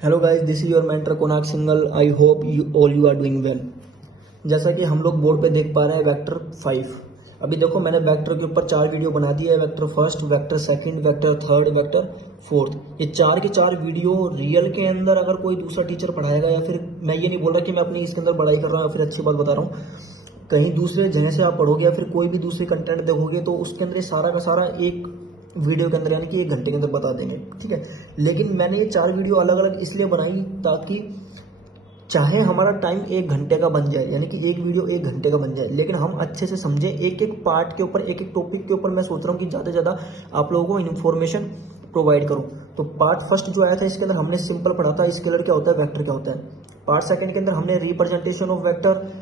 Hello guys, this is your mentor कोनाक सिंगल। I hope you are doing well. जैसा कि हम लोग बोर्ड पे देख पा रहे हैं वेक्टर 5। अभी देखो, मैंने वेक्टर के ऊपर 4 वीडियो बना दिया है। Vector first, vector second, vector third, vector fourth. ये 4 के 4 वीडियो रियल के अंदर अगर कोई दूसरा टीचर पढ़ाएगा, या फिर मैं ये नहीं बोल रहा कि मैं अपनी इसके अंदर पढ़ाई कर रहा हूँ या फिर अच्छी बात बता रहा हूँ, कहीं दूसरे जगह से आप पढ़ोगे या फिर कोई भी दूसरी कंटेंट देखोगे तो उसके अंदर सारा का सारा एक वीडियो के अंदर यानी कि 1 घंटे के अंदर बता देंगे, ठीक है। लेकिन मैंने ये 4 वीडियो अलग अलग इसलिए बनाई ताकि चाहे हमारा टाइम 1 घंटे का बन जाए, यानी कि एक वीडियो 1 घंटे का बन जाए, लेकिन हम अच्छे से समझें। एक एक पार्ट के ऊपर, एक एक टॉपिक के ऊपर मैं सोच रहा हूँ कि ज़्यादा से ज़्यादा आप लोगों को इन्फॉर्मेशन प्रोवाइड करूँ। तो पार्ट फर्स्ट जो आया था, इसके अंदर हमने सिंपल पढ़ा था स्केलर क्या होता है, वेक्टर क्या होता है। पार्ट सेकंड के अंदर हमने रिप्रेजेंटेशन ऑफ वेक्टर,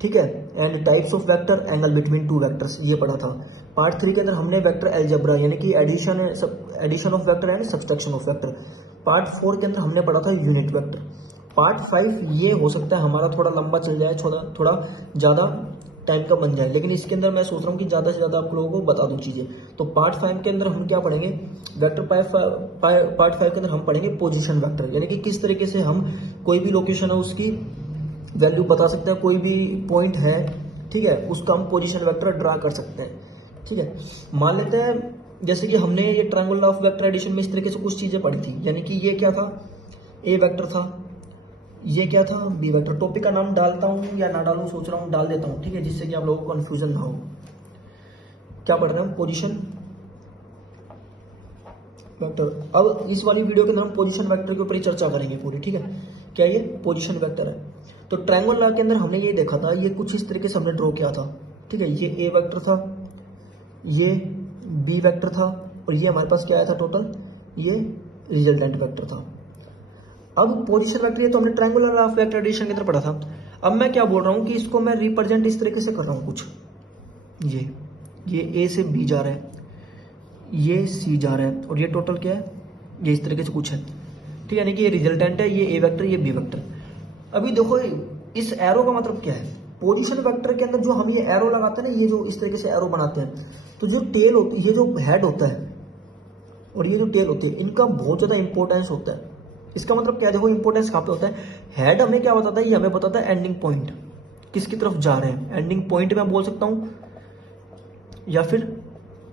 ठीक है, and types of vector, angle between 2 vectors, ये पढ़ा था। पार्ट 3 के अंदर हमने वेक्टर अलजेब्रा यानी कि addition of vector and subtraction of vector. Part 4 के अंदर हमने पढ़ा था यूनिट वेक्टर। पार्ट 5 ये हो सकता है हमारा थोड़ा लंबा चल जाए, थोड़ा ज़्यादा टाइम का बन जाए, लेकिन इसके अंदर मैं सोच रहा हूँ कि ज़्यादा से ज़्यादा आप लोगों को बता दूँ चीज़ें। तो पार्ट 5 के अंदर हम क्या पढ़ेंगे, पार्ट 5 के अंदर हम पढ़ेंगे पोजीशन वेक्टर, यानी कि किस तरीके से हम कोई भी लोकेशन है उसकी वैल्यू बता सकते हैं। कोई भी पॉइंट है, ठीक है, उसका हम पोजीशन वेक्टर ड्रा कर सकते हैं, ठीक है। मान लेते हैं जैसे कि हमने ये ट्रायंगल ऑफ वेक्टर एडिशन में इस तरीके से कुछ चीज़ें पढ़ी थी, यानी कि ये क्या था, ए वेक्टर था, ये क्या था, बी वेक्टर। टॉपिक का नाम डालता हूँ या ना डालूँ सोच रहा हूँ, डाल देता हूँ, ठीक है, जिससे कि आप लोगों को कन्फ्यूजन ना हो। क्या पढ़ रहे हैं, पोजीशन वेक्टर। अब इस वाली वीडियो के अंदर हम पोजीशन वेक्टर के ऊपर ही चर्चा करेंगे पूरी, ठीक है। क्या ये पोजीशन वेक्टर है। तो ट्रायंगल लॉ के अंदर हमने ये देखा था, ये कुछ इस तरीके से हमने ड्रॉ किया था, ठीक है। ये ए वेक्टर था, ये बी वेक्टर था, और ये हमारे पास क्या आया था टोटल, ये रिजल्टेंट वेक्टर था। अब पोजीशन वेक्टर ये तो हमने ट्रायंगुलर ऑफ वेक्टर एडिशन के अंदर पढ़ा था। अब मैं क्या बोल रहा हूँ कि इसको मैं रिप्रेजेंट इस तरीके से कर रहा हूँ कुछ, ये ए से बी जा रहा है, ये सी जा रहा है, और ये टोटल क्या है, ये इस तरीके से कुछ है, ठीक है। यानी कि ये रिजल्टेंट है, ये ए वेक्टर, ये बी वेक्टर। अभी देखो इस एरो का मतलब क्या है, पोजीशन वेक्टर के अंदर जो हम ये एरो लगाते हैं ना, ये जो इस तरीके से एरो बनाते हैं, तो जो टेल होती है, ये जो हेड होता है और ये जो टेल होती है, इनका बहुत ज़्यादा इंपॉर्टेंस होता है। इसका मतलब क्या है, देखो इंपॉर्टेंस कहाँ पे होता है। हेड हमें क्या बताता है, ये हमें बताता है एंडिंग पॉइंट, किसकी तरफ जा रहे हैं। एंडिंग पॉइंट मैं बोल सकता हूँ, या फिर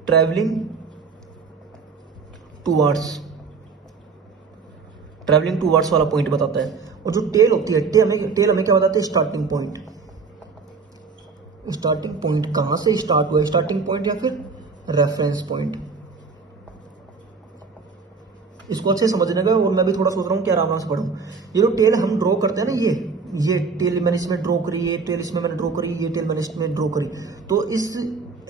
ट्रैवलिंग टूवर्ड्स वाला पॉइंट बताता है। और जो टेल होती है, टेल हमें क्या बताती है, स्टार्टिंग पॉइंट कहाँ से स्टार्ट हुआ है, स्टार्टिंग पॉइंट या फिर रेफरेंस पॉइंट। इसको अच्छे समझने का, और मैं भी थोड़ा सोच रहा हूँ कि आराम से पढ़ूँ। ये जो टेल हम ड्रॉ करते हैं ना, ये टेल मैंने इसमें ड्रॉ करी, ये टेल इसमें मैंने ड्रॉ करी, ये टेल मैंने इसमें ड्रॉ करी। तो इस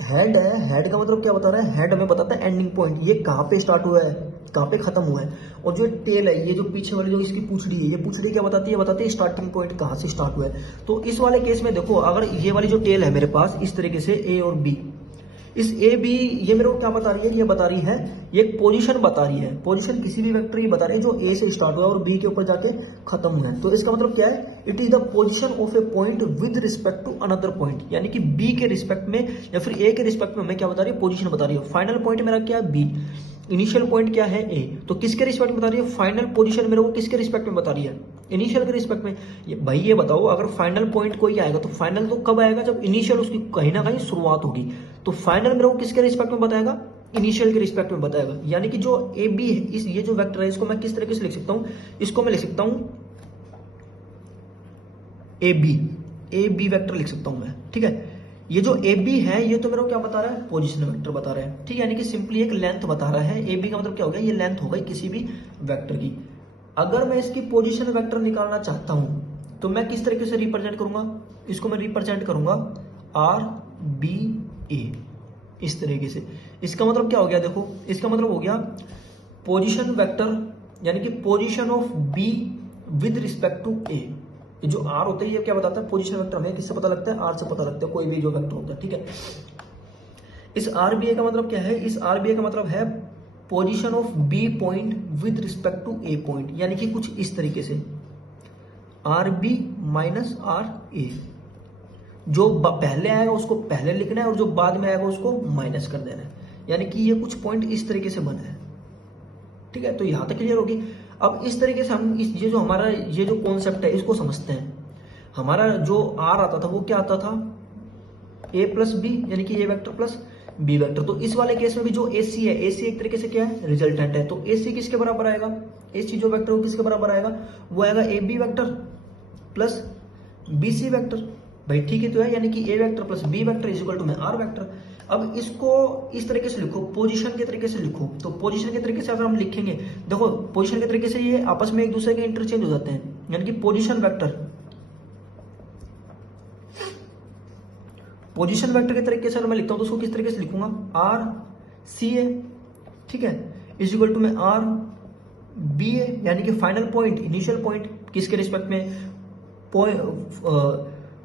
हेड है, हेड का मतलब क्या बता रहा है, हेड हमें बताता है एंडिंग पॉइंट, ये कहाँ पे स्टार्ट हुआ है, कहाँ पे खत्म हुआ है। और जो टेल है, ये जो पीछे वाली जो इसकी पूंछड़ी है, ये पूंछड़ी क्या बताती है, बताती है स्टार्टिंग पॉइंट कहाँ से स्टार्ट हुआ है। तो इस वाले केस में देखो, अगर ये वाली जो टेल है मेरे पास इस तरीके से ए और बी, इस ए बी ये मेरे को क्या बता रही है, ये बता रही है, ये एक पोजीशन बता रही है। पोजीशन किसी भी वेक्टर ये बता रही है जो ए से स्टार्ट हुआ और बी के ऊपर जाके खत्म हुआ है। तो इसका मतलब क्या है, it is the position of a point with respect to another point, यानी कि बी के रिस्पेक्ट में या फिर ए के रिस्पेक्ट में हमें क्या बता रही है, पोजीशन बता रही है। फाइनल पॉइंट मेरा क्या है, बी। इनिशियल पॉइंट क्या है, ए। तो किसके रिस्पेक्ट में बता रही है, फाइनल पोजीशन मेरे को किसके रिस्पेक्ट में बता रही है, इनिशियल के रिस्पेक्ट में। भाई ये बताओ, अगर फाइनल पॉइंट कोई आएगा तो फाइनल तो कब आएगा, जब इनिशियल उसकी कहीं ना कहीं शुरुआत होगी। तो फाइनल मेरे को किसके रिस्पेक्ट में बताएगा, इनिशियल के रिस्पेक्ट में बताएगा। यानी कि जो ए बी है, इस ये जो वेक्टर है, इसको मैं किस तरीके से लिख सकता हूं, इसको मैं लिख सकता हूं ए बी वेक्टर लिख सकता हूं मैं, ठीक है। ये जो ए बी है, ये तो मेरे को क्या बता रहा है, पोजीशन वेक्टर बता रहा है, ठीक है। यानी कि सिंपली एक लेंथ बता रहा है। ए बी का मतलब क्या हो गया, ये लेंथ हो गई किसी भी वेक्टर की। अगर मैं इसकी पोजीशन वेक्टर निकालना चाहता हूं तो मैं किस तरीके से रिप्रेजेंट करूंगा, इसको मैं रिप्रेजेंट करूंगा आर बी ए, इस तरीके से। इसका मतलब क्या हो गया, देखो इसका मतलब हो गया पोजीशन वेक्टर, यानी कि position of B with respect to A. जो आर होता है, ये क्या बताता है, पोजीशन वेक्टर हमें किससे पता लगता है, आर से पता लगता है, कोई भी जो वेक्टर होता है, ठीक है। इस आर बी ए का मतलब क्या है, इस आर बी ए का मतलब है position of B point with respect to A point, यानी कि कुछ इस तरीके से R B minus R A. जो पहले आएगा उसको पहले लिखना है और जो बाद में आएगा उसको माइनस कर देना है, यानी कि ये कुछ पॉइंट इस तरीके से बना है, ठीक है। तो यहां तक क्लियर होगी। अब इस तरीके से हम ये जो हमारा ये जो कॉन्सेप्ट है इसको समझते हैं। हमारा जो आर आता था वो क्या आता था, ए प्लस बी, यानी कि A vector plus B vector. तो इस वाले केस में भी जो ए सी है, ए सी एक तरीके से क्या है, रिजल्टेंट है। तो ए सी किसके बराबर आएगा, ए सी जो वेक्टर वो किसके बराबर आएगा, वो आएगा A B vector plus B C vector. भाई ठीक है तो है, यानी कि A vector plus B vector is equal to में आर वेक्टर। अब इसको इस तरीके से लिखो, पोजीशन के तरीके से लिखो। तो पोजीशन के तरीके से अगर हम लिखेंगे, देखो पोजीशन के तरीके से ये आपस में एक दूसरे के इंटरचेंज हो जाते हैं, यानी कि पोजीशन वेक्टर के तरीके से अगर मैं लिखता हूं तो उसको किस तरीके से लिखूंगा, आर सी ए, ठीक है, इज इक्वल टू में आर बी ए, यानी कि फाइनल पॉइंट, इनिशियल पॉइंट किसके रिस्पेक्ट में,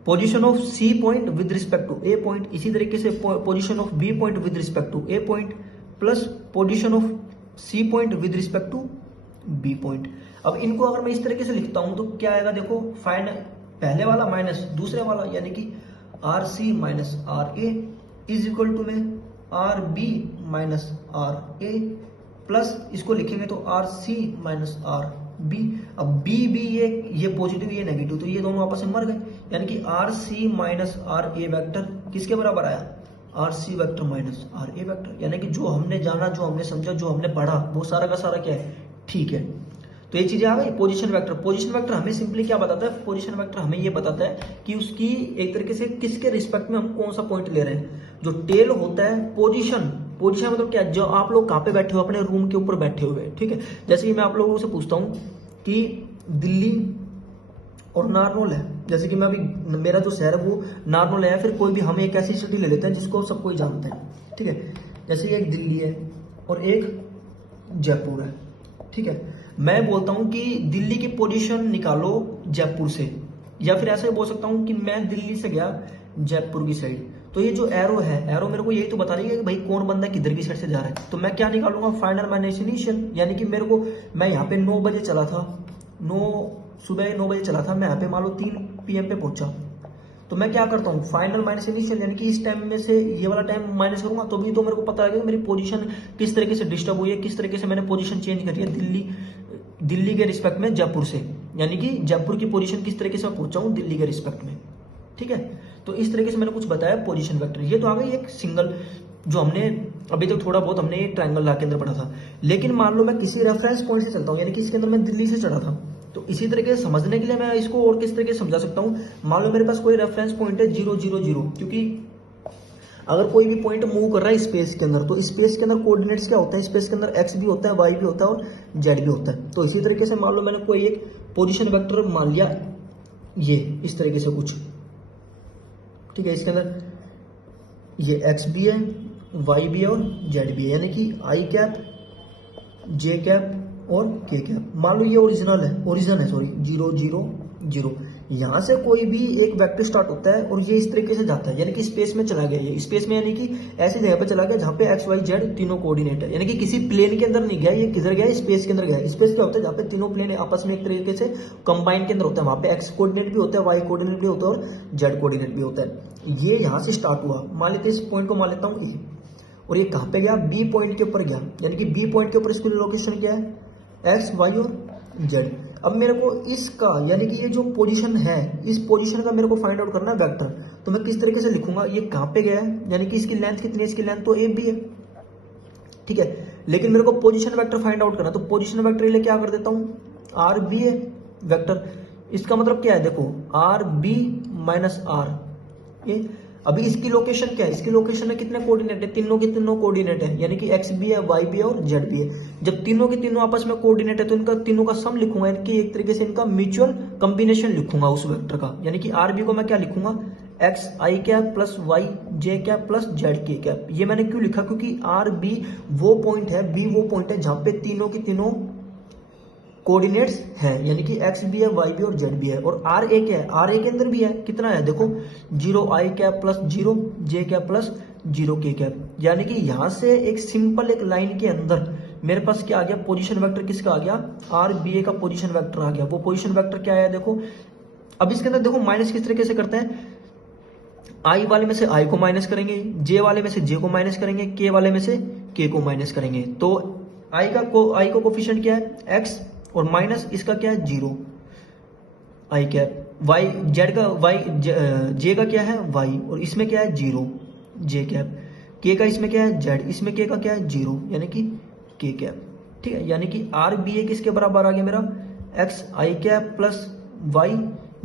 position of C point with respect to A point, इसी तरीके से position of B point with respect to A point plus position of C point with respect to B point. अब इनको अगर मैं इस तरीके से लिखता हूं तो क्या आएगा, देखो फाइनल पहले वाला माइनस दूसरे वाला, यानी कि R C minus R A is equal to में R B minus R A plus इसको लिखेंगे तो R C minus R B. अब बी बी ये पॉजिटिव ये नेगेटिव, तो ये दोनों आपस में मर गए, यानी कि R C minus R A vector किसके बराबर आया, R C vector minus R A vector. यानी कि जो हमने जाना, जो हमने समझा, जो हमने पढ़ा वो सारा का सारा क्या है, ठीक है। तो ये चीजें आ गई। पोजीशन वेक्टर हमें सिंपली क्या बताता है, पोजीशन वेक्टर हमें ये बताता है कि उसकी एक तरीके से किसके रिस्पेक्ट में हम कौन सा पॉइंट ले रहे हैं। जो टेल होता है, पोजीशन मतलब क्या, जो आप लोग कहाँ पे बैठे हो, अपने रूम के ऊपर बैठे हुए, ठीक है। जैसे कि मैं आप लोगों से पूछता हूँ कि दिल्ली और नारनौल है, जैसे कि मैं अभी, मेरा जो शहर है वो नारनौल है, फिर कोई भी हम एक ऐसी सिटी ले लेते हैं जिसको सब कोई जानते हैं, ठीक है। जैसे एक दिल्ली है और एक जयपुर है, ठीक है। मैं बोलता हूं कि दिल्ली की पोजीशन निकालो जयपुर से, या फिर ऐसे बोल सकता हूं कि मैं दिल्ली से गया जयपुर की साइड। तो ये जो एरो है, एरो मेरे को यही तो बता रही है कि भाई कौन बंदा किधर की साइड से जा रहा है। तो मैं क्या निकालूंगा, फाइनल माइनस इनिशियल, यानी कि मेरे को, मैं यहाँ पे 9 बजे चला था, सुबह 9 बजे चला था, मैं यहाँ पे मान लो 3 PM पे पहुंचा। तो मैं क्या करता हूँ, फाइनल माइनस इनिशियल, यानी कि इस टाइम में से ये वाला टाइम माइनस करूंगा, तो भी तो मेरे को पता लगेगा मेरी पोजीशन किस तरीके से डिस्टर्ब हुई है, किस तरीके से मैंने पोजीशन चेंज करी है दिल्ली के रिस्पेक्ट में जयपुर से, यानी कि जयपुर की पोजीशन किस तरीके से मैं पहुंचा हूं दिल्ली के रिस्पेक्ट में, ठीक है। तो इस तरीके से मैंने कुछ बताया पोजीशन वेक्टर। ये तो आ गई एक सिंगल, जो हमने अभी तक थोड़ा बहुत हमने एक ट्रायंगल ला के अंदर पढ़ा था। लेकिन मान लो मैं किसी रेफरेंस पॉइंट से चलता हूँ, यानी कि इसके अंदर मैं दिल्ली से चढ़ा था, तो इसी तरीके से समझने के लिए मैं इसको और किस तरीके से समझा सकता हूँ। मान लो मेरे पास कोई रेफरेंस पॉइंट है 0 0 0, क्योंकि अगर कोई भी पॉइंट मूव कर रहा है स्पेस के अंदर, तो स्पेस के अंदर कोऑर्डिनेट्स क्या होता है, स्पेस के अंदर एक्स भी होता है, वाई भी होता है और जेड भी होता है। तो इसी तरीके से मान लो मैंने कोई एक पोजीशन वेक्टर मान लिया, ये इस तरीके से कुछ, ठीक है। इसके अंदर ये एक्स भी है, वाई भी है और जेड भी है, यानी कि आई कैप, जे कैप और के कैप। मान लो ये ओरिजिन है 0 0 0। यहां से कोई भी एक वेक्टर स्टार्ट होता है और ये इस तरीके से जाता है, यानी कि स्पेस में चला गया, ये स्पेस में यानी कि ऐसी जगह पे चला गया जहां पे एक्स वाई जेड तीनों कोऑर्डिनेट है, यानी कि किसी प्लेन के अंदर नहीं गया, ये किधर गया, स्पेस के अंदर गया। स्पेस क्या होता है, जहां पे तीनों प्लेन आपस में एक तरीके से कंबाइन के अंदर होता है, वहां पे एक्स कोऑर्डिनेट भी होता है, वाई कोऑर्डिनेट भी होता है और जेड कोऑर्डिनेट भी होता है। ये यहां से स्टार्ट हुआ, मान लेते इस पॉइंट को मान लेता हूँ ए, और ये कहां पे गया, बी पॉइंट के ऊपर गया, यानी कि बी पॉइंट के ऊपर इसकी लोकेशन क्या है, एक्स वाई और जेड। अब मेरे को इसका, यानी कि ये जो पोजीशन है, इस पोजीशन का मेरे को फाइंड आउट करना है वेक्टर। तो मैं किस तरीके से लिखूंगा, ये कहां पे गया है, यानी कि इसकी लेंथ कितनी है, इसकी लेंथ तो ए बी है, ठीक है। लेकिन मेरे को पोजीशन वेक्टर फाइंड आउट करना, तो पोजीशन वेक्टर के लिए क्या कर देता हूं, आर बी है वेक्टर। इसका मतलब क्या है, देखो आर बी माइनस आर ए। अभी इसकी लोकेशन क्या है, इसकी लोकेशन में कितने कोऑर्डिनेट है, तीनों के तीनों कोऑर्डिनेट है, यानी कि एक्स भी है, वाई भी है और जेड भी है। जब तीनों के तीनों आपस में कोऑर्डिनेट है तो इनका तीनों का सम लिखूंगा, यानी एक तरीके से इनका म्यूचुअल कॉम्बिनेशन लिखूंगा उस वेक्टर का, यानी कि आर बी को मैं क्या लिखूंगा, एक्स आई कैप प्लस वाई जे कैप प्लस जेड के कैप। ये मैंने क्यों लिखा, क्योंकि आर बी वो पॉइंट है, बी वो पॉइंट है जहां पे तीनों की तीनों कोऑर्डिनेट्स हैं, यानी कि एक्स भी है, वाई भी और जेड भी है। और आर ए क्या है, आर ए के अंदर भी है, कितना है, देखो 0 आई कैप प्लस 0 जे कैप प्लस 0 के कैप। यानी कि यहां से एक सिंपल एक लाइन के अंदर मेरे पास क्या आ गया, पोजीशन वेक्टर किसका आ गया, आर बी ए का पोजीशन वेक्टर आ गया। वो पोजीशन वेक्टर क्या है, देखो अब इसके अंदर देखो माइनस किस तरीके से करते हैं, आई वाले में से आई को माइनस करेंगे, जे वाले में से जे को माइनस करेंगे, के वाले में से के को माइनस करेंगे। तो आई का कोफिशिएंट क्या है, एक्स, और माइनस इसका क्या है 0 आई कैप, वाई जेड का वाई जे का क्या है वाई, और इसमें क्या है 0 जे कैप, के का इसमें क्या है जेड, इसमें के का क्या है 0 यानी कि के कैप। ठीक है, यानी कि आर बी ए किसके बराबर आ गया मेरा एक्स आई कैप प्लस वाई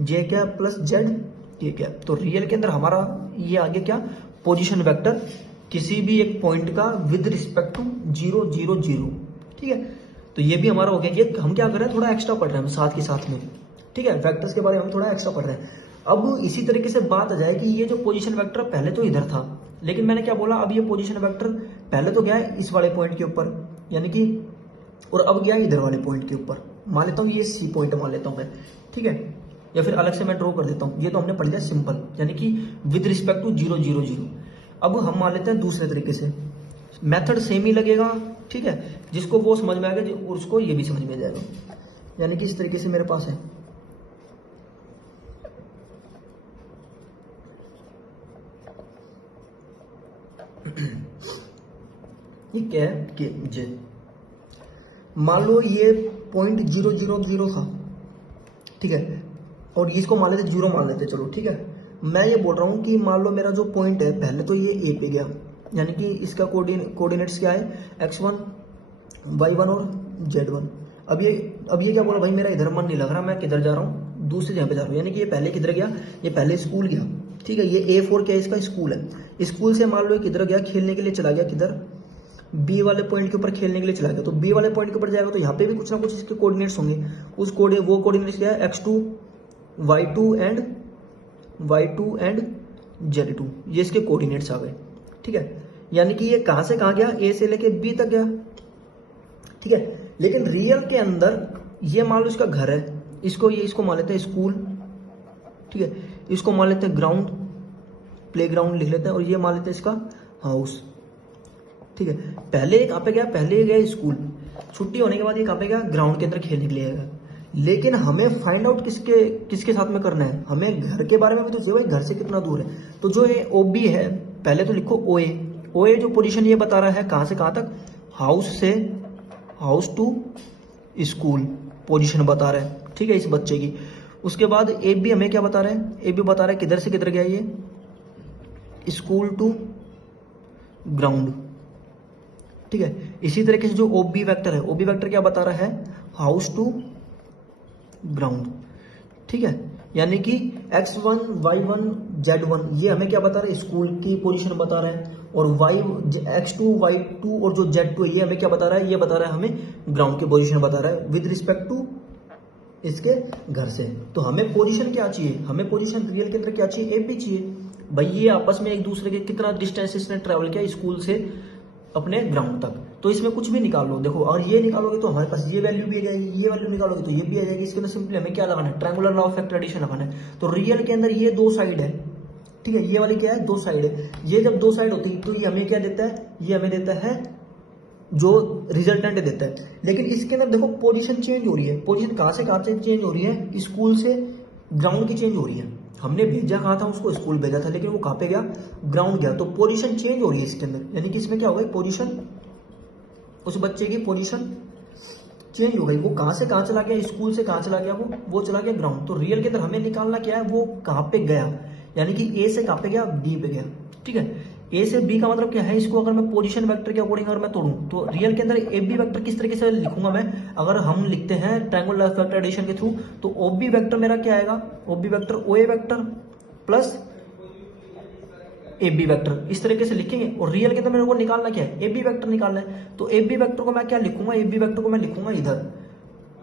जे कैप प्लस जेड के कैप। तो रियल के अंदर हमारा ये आ गया क्या पोजीशन वेक्टर किसी भी एक पॉइंट का विद रिस्पेक्ट टू 0 0 0। ठीक है, तो ये भी हमारा हो गया। ये हम क्या कर रहे हैं थोड़ा एक्स्ट्रा पढ़ रहे हैं साथ के साथ में। ठीक है, वेक्टर्स के बारे में हम थोड़ा एक्स्ट्रा पढ़ रहे हैं। अब इसी तरीके से बात आ जाए कि ये जो पोजीशन वेक्टर पहले तो इधर था, लेकिन मैंने क्या बोला अब ये पोजीशन वेक्टर पहले तो गया है इस वाले पॉइंट के ऊपर यानी कि, और अब गया है इधर वाले पॉइंट के ऊपर। मान लेता हूँ ये सी पॉइंट मान लेता हूँ मैं। ठीक है, या फिर अलग से मैं ड्रॉ कर देता हूँ। ये तो हमने पढ़ लिया सिंपल यानी कि विद रिस्पेक्ट टू 0 0 0। अब हम मान लेते हैं दूसरे तरीके से, मेथड सेम ही लगेगा। ठीक है, जिसको वो समझ में आएगा उसको ये भी समझ में आ जाएगा। यानी कि इस तरीके से मेरे पास है ये क्या है के जे। मान लो ये पॉइंट 0 0 0 था। ठीक है, और इसको मान लेते 0 मान लेते चलो। ठीक है, मैं ये बोल रहा हूँ कि मान लो मेरा जो पॉइंट है पहले तो ये ए पे गया यानी कि इसका कोऑर्डिनेट्स क्या है x1 y1 और z1। अब ये क्या बोला भाई मेरा इधर मन नहीं लग रहा, मैं किधर जा रहा हूँ दूसरी जगह पे जा रहा हूँ। यानी कि ये पहले किधर गया, ये पहले स्कूल गया। ठीक है, ये A4 क्या है इसका स्कूल है। स्कूल से मान लो किधर गया खेलने के लिए चला गया, किधर बी वाले पॉइंट के ऊपर खेलने के लिए चला गया। तो बी वाले पॉइंट के ऊपर जाएगा तो यहाँ पे भी कुछ ना कुछ इसके कोऑर्डिनेट्स होंगे। वो कोऑर्डिनेट्स क्या है x2 y2 एंड z2, ये इसके कोऑर्डिनेट्स आ गए। ठीक है, यानी कि ये कहां से कहां गया ए से लेके बी तक गया। ठीक है, लेकिन रियल के अंदर ये मान लो इसका घर है, इसको मान लेते हैं स्कूल। ठीक है, इसको मान लेते हैं ग्राउंड, प्लेग्राउंड लिख लेते हैं, और ये मान लेते हैं इसका हाउस। ठीक है, पहले कहाँ पे गया, पहले गया स्कूल, छुट्टी होने के बाद ये कहाँ पे गया ग्राउंड के अंदर खेलने के लिए आएगा। लेकिन हमें फाइंड आउट किसके साथ में करना है, हमें घर के बारे में भी तो चाहिए भाई, घर से कितना दूर है। तो जो ये ओबी है पहले तो लिखो ओए जो पोजीशन ये बता रहा है कहां से कहां तक, हाउस टू स्कूल पोजीशन बता रहा है। ठीक है, इस बच्चे की। उसके बाद ए बी हमें क्या बता रहा है, ए बी बता रहा है किधर से किधर गया ये स्कूल टू ग्राउंड। ठीक है, इसी तरीके से जो ओबी वेक्टर है, ओबी वेक्टर क्या बता रहा है हाउस टू ग्राउंड। ठीक है, यानी कि x1 y1 z1 ये हमें क्या बता रहा है स्कूल की पोजीशन बता रहा है, और x2 y2 और जो z2 है ये हमें क्या बता रहा है, ये बता रहा है हमें ग्राउंड की पोजीशन बता रहा है विद रिस्पेक्ट टू इसके घर से। तो हमें पोजीशन क्या चाहिए, हमें पोजीशन रियल के अंदर क्या चाहिए, ए बी चाहिए भाई। ये आपस में एक दूसरे के कितना डिस्टेंस इसने ट्रेवल किया स्कूल से अपने ग्राउंड तक। तो इसमें कुछ भी निकाल लो देखो, और ये निकालोगे तो हमारे पास ये वैल्यू भी आ जाएगी, ये वैल्यू निकालोगे तो ये भी आ जाएगी। इसके अंदर सिंपली हमें क्या लगाना है, triangular law of factor addition लगाना है। तो रियल के अंदर ये दो साइड है। ठीक है, ये वाली क्या है दो साइड है। ये जब दो साइड होती है तो ये हमें क्या देता है, ये हमें देता है जो रिजल्टेंट देता है। लेकिन इसके अंदर देखो पोजीशन चेंज हो रही है, पोजीशन कहां से कहां चेंज हो रही है, स्कूल से ग्राउंड की चेंज हो रही है। हमने भेजा कहा था उसको, स्कूल भेजा था, लेकिन वो कहां पे गया, ग्राउंड गया। तो पोजीशन चेंज हो रही है इसके अंदर, यानी कि इसमें क्या हो गई पोजीशन, उस बच्चे की पोजीशन चेंज हो गई। वो कहां से कहां चला गया, स्कूल से कहां चला गया, वो चला गया ग्राउंड। तो रियल के अंदर हमें निकालना क्या है, वो कहां पे गया, यानी कि ए से कहां पे गया, बी पे गया। ठीक है, ए से बी का मतलब क्या है, इसको अगर मैं पोजीशन वेक्टर के अकॉर्डिंग अगर मैं तोड़ूं तो रियल के अंदर ए बी वेक्टर किस तरीके से लिखूंगा मैं, अगर हम लिखते हैं ट्रायंगुलर फैक्टर एडिशन के थ्रू, तो ओ बी वेक्टर मेरा क्या आएगा, O B vector O A vector plus A B vector, इस तरीके से लिखेंगे। और रियल के अंदर मेरे को निकालना क्या है, ए बी वेक्टर निकालना है। तो ए बी वेक्टर को मैं क्या लिखूंगा, ए बी वेक्टर को मैं लिखूंगा इधर,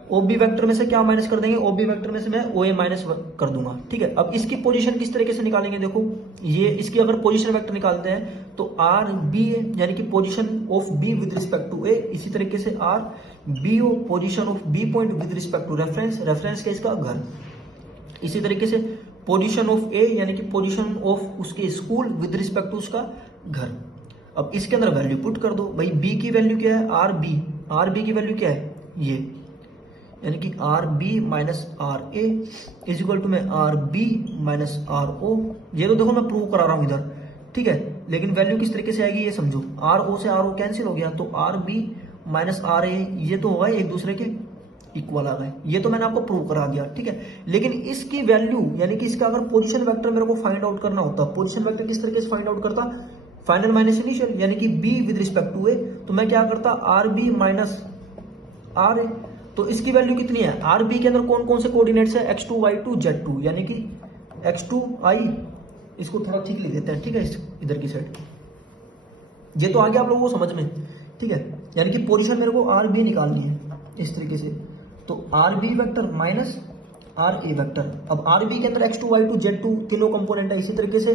ओ बी वेक्टर में से क्या माइनस कर देंगे, ओ बी वेक्टर में से मैं ओ ए माइनस कर दूंगा। ठीक है, अब इसकी पोजीशन किस तरीके से निकालेंगे, देखो ये इसकी अगर पोजीशन वेक्टर निकालते हैं तो आर बी है, यानी कि position of B with respect to A. इसी तरीके से R B O position of B point with respect to reference, reference के इसका घर। इसी तरीके से पोजीशन ऑफ ए यानी कि पोजीशन ऑफ उसके स्कूल विद रिस्पेक्ट टू उसका घर। अब इसके अंदर वैल्यू पुट कर दो भाई, बी की वैल्यू क्या है, आर बी की वैल्यू क्या है ये, यानी कि R B minus R A is equal to में R B minus R O. ये तो देखो मैं प्रूव करा रहा हूं इधर। ठीक है, लेकिन वैल्यू किस तरीके से आएगी ये समझो, आर ओ से आर ओ कैंसिल हो गया, तो आर बी माइनस आर ए ये तो होगा एक दूसरे के इक्वल आ गए। ये तो मैंने आपको प्रूव करा दिया, ठीक है। लेकिन इसकी वैल्यू यानी कि इसका अगर पोजीशन वेक्टर मेरे को फाइंड आउट करना होता, पोजीशन वेक्टर किस तरीके से फाइंड आउट करता, फाइनल माइनस इनिशियल यानी कि बी विद रिस्पेक्ट टू ए, तो मैं क्या करता आर बी माइनस आर ए। तो इसकी वैल्यू कितनी है, आर बी के अंदर कौन कौन से कोऑर्डिनेट्स है, x2 y2 z2 यानी कि x2 i, इसको थोड़ा ठीक लिख देते हैं, ठीक है, इधर की साइड। ये तो आ गया आप लोगों को समझ में, ठीक है। यानी कि पोजीशन मेरे को आर बी निकालनी है इस तरीके से, तो R B vector minus R A vector. अब आर बी के अंदर x2 y2 z2 तीनों कंपोनेंट है, इसी तरीके से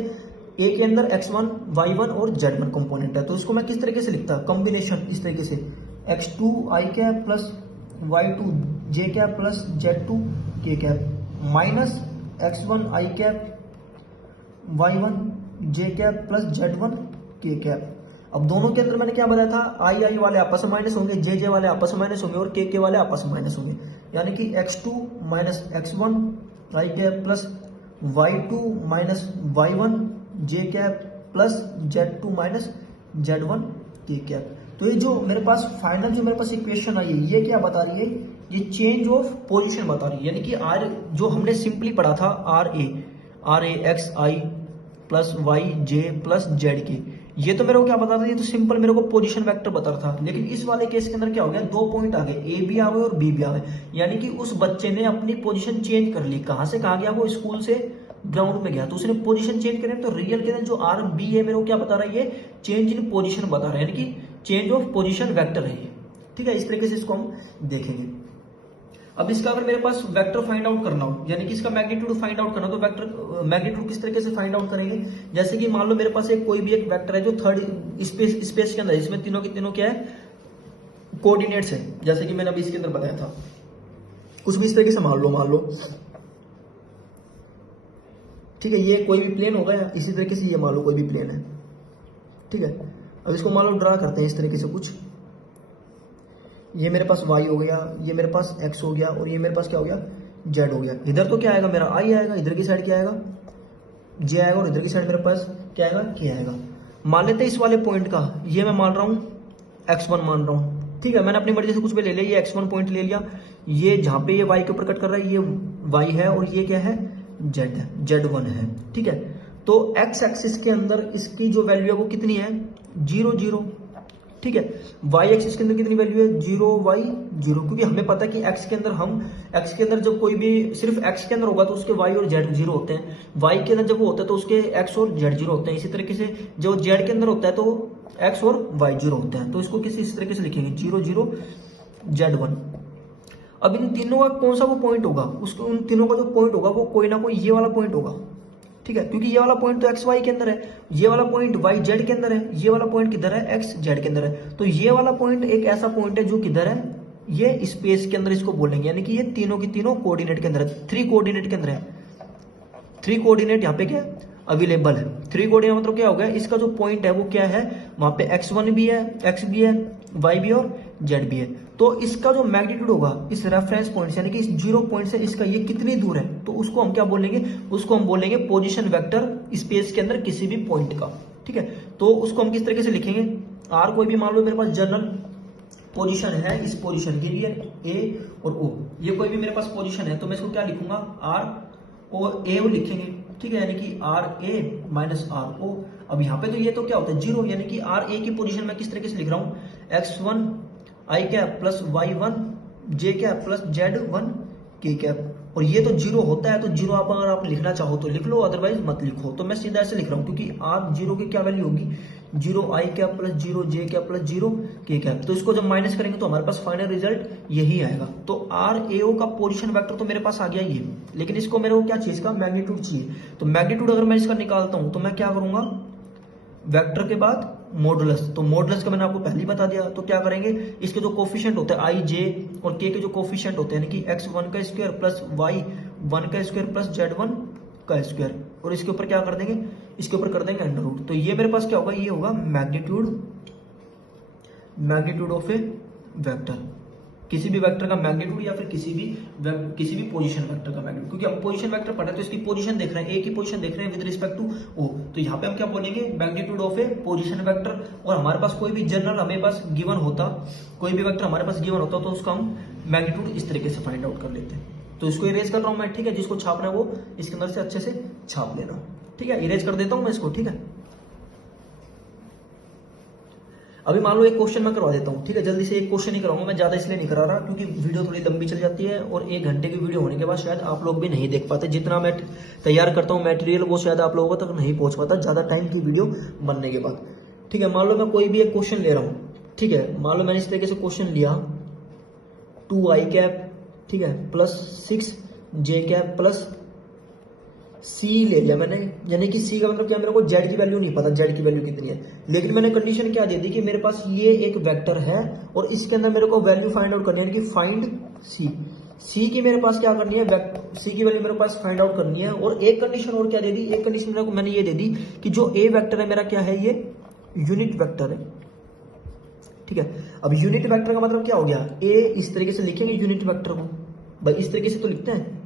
ए के अंदर x1 y1 और z1 कंपोनेंट है। तो इसको मैं किस तरीके से लिखता, कॉम्बिनेशन इस तरीके से x2 i cap plus y2 j cap plus z2 k cap minus x1 i cap y1 j cap plus z1 k cap. अब दोनों के अंदर मैंने क्या बताया था, आई आई वाले आपस में माइनस होंगे, जे जे वाले आपस में माइनस होंगे और के वाले आपस में माइनस होंगे, यानी कि x2 minus x1 I cap plus y2 minus y1 J cap plus z2 minus z1 K cap. तो ये जो मेरे पास फाइनल जो मेरे पास इक्वेशन आई है, ये क्या बता रही है, ये चेंज ऑफ पोजीशन बता रही है। यानी कि आर जो हमने सिंपली पढ़ा था R A X I plus Y J plus Z के, ये तो मेरे को क्या बता रहा था, ये तो सिंपल मेरे को पोजीशन वेक्टर बता रहा था। लेकिन इस वाले केस के अंदर क्या हो गया, दो पॉइंट आ गए, ए भी आ गए और बी भी आ गए। यानी कि उस बच्चे ने अपनी पोजीशन चेंज कर ली। कहां से कहा गया, वो स्कूल से ग्राउंड में गया तो उसने पोजीशन चेंज करें, तो रियल के अंदर जो आर बी है मेरे को क्या बता रहा है, ये चेंज इन पोजीशन बता रहा है, यानी कि चेंज ऑफ पोजीशन वेक्टर है ये, ठीक है। इस तरीके से इसको हम देखेंगे। अब इसका अगर मेरे पास वेक्टर फाइंड आउट करना हो, यानी कि इसका मैग्नीट्यूड फाइंड आउट करना हो, तो वेक्टर मैग्नीट्यूड किस तरीके से फाइंड आउट करेंगे। जैसे कि मान लो मेरे पास एक कोई भी एक वेक्टर है जो थर्ड स्पेस के अंदर, इसमें तीनों के तीनों क्या है, कोऑर्डिनेट्स है। जैसे कि मैंने अभी इसके अंदर बताया था, कुछ भी इस तरीके से मान लो, ठीक है, ये कोई भी प्लेन होगा, या इसी तरीके से ये मान लो कोई भी प्लेन है, ठीक है। अब इसको मान लो ड्रा करते हैं इस तरीके से कुछ, ये मेरे पास y हो गया, ये मेरे पास x हो गया और ये मेरे पास क्या हो गया, z हो गया। इधर तो क्या आएगा मेरा i आएगा, इधर की साइड क्या आएगा, j आएगा और इधर की साइड मेरे पास क्या आएगा, k आएगा। मान लेते हैं इस वाले पॉइंट का, ये मैं मान रहा हूँ x1 मान रहा हूँ, ठीक है। मैंने अपनी मर्जी से कुछ भी ले लिया, ये x1 पॉइंट ले लिया, ये जहां पे ये y के ऊपर कट कर रहा है ये y है और ये क्या है, z है, z1 है, ठीक है। तो x एक्सिस के अंदर इसकी जो वैल्यू है वो कितनी है, 0 0, ठीक है। y एक्सिस के अंदर कितनी वैल्यू है, 0 y 0, क्योंकि हमें पता है कि x के अंदर जब कोई भी सिर्फ x के अंदर होगा तो उसके y और z 0 होते हैं, y के अंदर जब वो होता है तो उसके x और z 0 होते हैं। इसी तरीके से जो z के अंदर होता है तो x और y 0 होते हैं। तो इसको इस तरीके से लिखेंगे 0 0 z1। अब इन तीनों का कौन सा वो पॉइंट होगा, उसको उन तीनों का जो पॉइंट होगा वो कोई ना कोई ये वाला पॉइंट होगा, ठीक है। क्योंकि ये वाला पॉइंट तो एक्स वाई के अंदर है, ये वाला पॉइंट वाई जेड के अंदर है, ये वाला पॉइंट किधर है, एक्स जेड के अंदर है। तो ये वाला पॉइंट एक ऐसा पॉइंट है जो किधर है, ये स्पेस के अंदर इसको बोलेंगे, यानी कि ये तीनों की तीनों कोऑर्डिनेट के अंदर है, 3 कोऑर्डिनेट के अंदर है। 3 कोऑर्डिनेट यहाँ पे क्या अवेलेबल है। 3 कोऑर्डिनेट मतलब क्या हो गया, इसका जो पॉइंट है वो क्या है, वहां पे x1 भी है, x भी है, y भी और z भी है। तो इसका जो मैग्नीट्यूड होगा इस रेफरेंस पॉइंट से, यानी कि इस 0 पॉइंट से इसका ये कितनी दूर है, तो उसको हम क्या बोलेंगे, उसको हम बोलेंगे पोजीशन वेक्टर स्पेस के अंदर किसी भी पॉइंट का, ठीक है। तो उसको हम किस तरीके से लिखेंगे, r कोई भी मान लो मेरे पास जनरल पोजीशन है, इस पोजीशन के लिए a और o, ये कोई भी मेरे पास पोजीशन है, तो मैं इसको क्या लिखूंगा, r और a o लिखेंगे, ठीक है, यानी कि R A minus R O. अब यहाँ पे तो ये तो क्या होता है 0, यानी कि आर ए की पोजीशन मैं किस तरीके से लिख रहा हूँ, x1 I cap plus y1 J cap plus z1 K cap. और ये तो 0 होता है, तो 0 आप अगर आप लिखना चाहो तो लिख लो, अदरवाइज मत लिखो। तो मैं सीधा ऐसे लिख रहा हूँ, क्योंकि आर 0 की क्या वैल्यू होगी, 0 आई कैप प्लस 0 जे कैप प्लस 0 के कैप। तो इसको जब माइनस करेंगे तो हमारे पास फाइनल रिजल्ट यही आएगा। तो आर ए ओ का पोजीशन वेक्टर तो मेरे पास आ गया ये, लेकिन इसको मेरे को क्या चीज का मैग्नीट्यूड चाहिए। तो मैग्नीट्यूड अगर मैं इसका निकालता हूं तो मैं क्या करूंगा, वेक्टर के बाद मॉडुलस। तो मॉडुलस का मैंने आपको पहले ही बता दिया। तो क्या करेंगे, इसके जो कोफिशिएंट होते हैं आई जे और के जो कोफिशिएंट होते हैं, यानी कि x1 का स्क्वायर प्लस y1 का स्क्वायर प्लस z1 का स्क्वायर, और इसके ऊपर क्या कर देंगे, इसके ऊपर कर देंगे अंडर रूट। तो ये मेरे पास क्या होगा, ये होगा मैग्नीट्यूड ऑफ ए वेक्टर, किसी भी वेक्टर का मैग्नीट्यूड या फिर किसी भी पोजीशन वेक्टर का मैग्नीट्यूड, क्योंकि हम पोजीशन वेक्टर पढ़ रहे हैं तो इसकी पोजीशन देख रहे हैं, ए की पोजीशन देख रहे हैं विद रिस्पेक्ट टू ओ, तो यहाँ पे हम क्या बोलेंगे magnitude of A position vector. और हमारे पास कोई भी जनरल हमें पास गिवन होता, कोई भी वेक्टर हमारे पास गिवन होता तो उसका हम मैग्नीट्यूड इस तरीके से फाइंड आउट कर लेते हैं। तो इसको इरेज कर रहा हूं मैं, ठीक है, जिसको छापना है वो इसके अंदर से अच्छे से छाप लेना, ठीक है, इरेज कर देता हूं मैं इसको, ठीक है। अभी मान लो एक क्वेश्चन मैं करवा देता हूँ, ठीक है, जल्दी से एक क्वेश्चन ही कराऊंगा मैं, ज्यादा इसलिए नहीं करा रहा क्योंकि वीडियो थोड़ी लंबी चल जाती है और 1 घंटे की वीडियो होने के बाद शायद आप लोग भी नहीं देख पाते, जितना मैं तैयार करता हूँ मटेरियल वो शायद आप लोगों तक नहीं पहुंच पाता ज्यादा टाइम की वीडियो बनने के बाद, ठीक है। मान लो मैं कोई भी एक क्वेश्चन ले रहा हूँ, ठीक है, मान लो मैंने इस तरीके से क्वेश्चन लिया 2i कैप, ठीक है, प्लस 6j कैप प्लस सी ले लिया मैंने, यानी कि सी का मतलब क्या, मेरे को जेड की वैल्यू नहीं पता, जेड की वैल्यू कितनी है, लेकिन मैंने कंडीशन क्या दे दी कि मेरे पास ये एक वेक्टर है और इसके अंदर मेरे को वैल्यू फाइंड आउट करनी है, यानी कि फाइंड सी, सी की मेरे पास क्या करनी है, सी की वैल्यू मेरे पास फाइंड आउट करनी है। और एक कंडीशन और क्या दे दी, एक कंडीशन मेरे को मैंने ये दे दी कि जो ए वेक्टर है मेरा क्या है, ये यूनिट वेक्टर है, ठीक है। अब यूनिट वेक्टर का मतलब क्या हो गया, ए इस तरीके से लिखेंगे यूनिट वेक्टर को, भाई इस तरीके से तो लिखते हैं,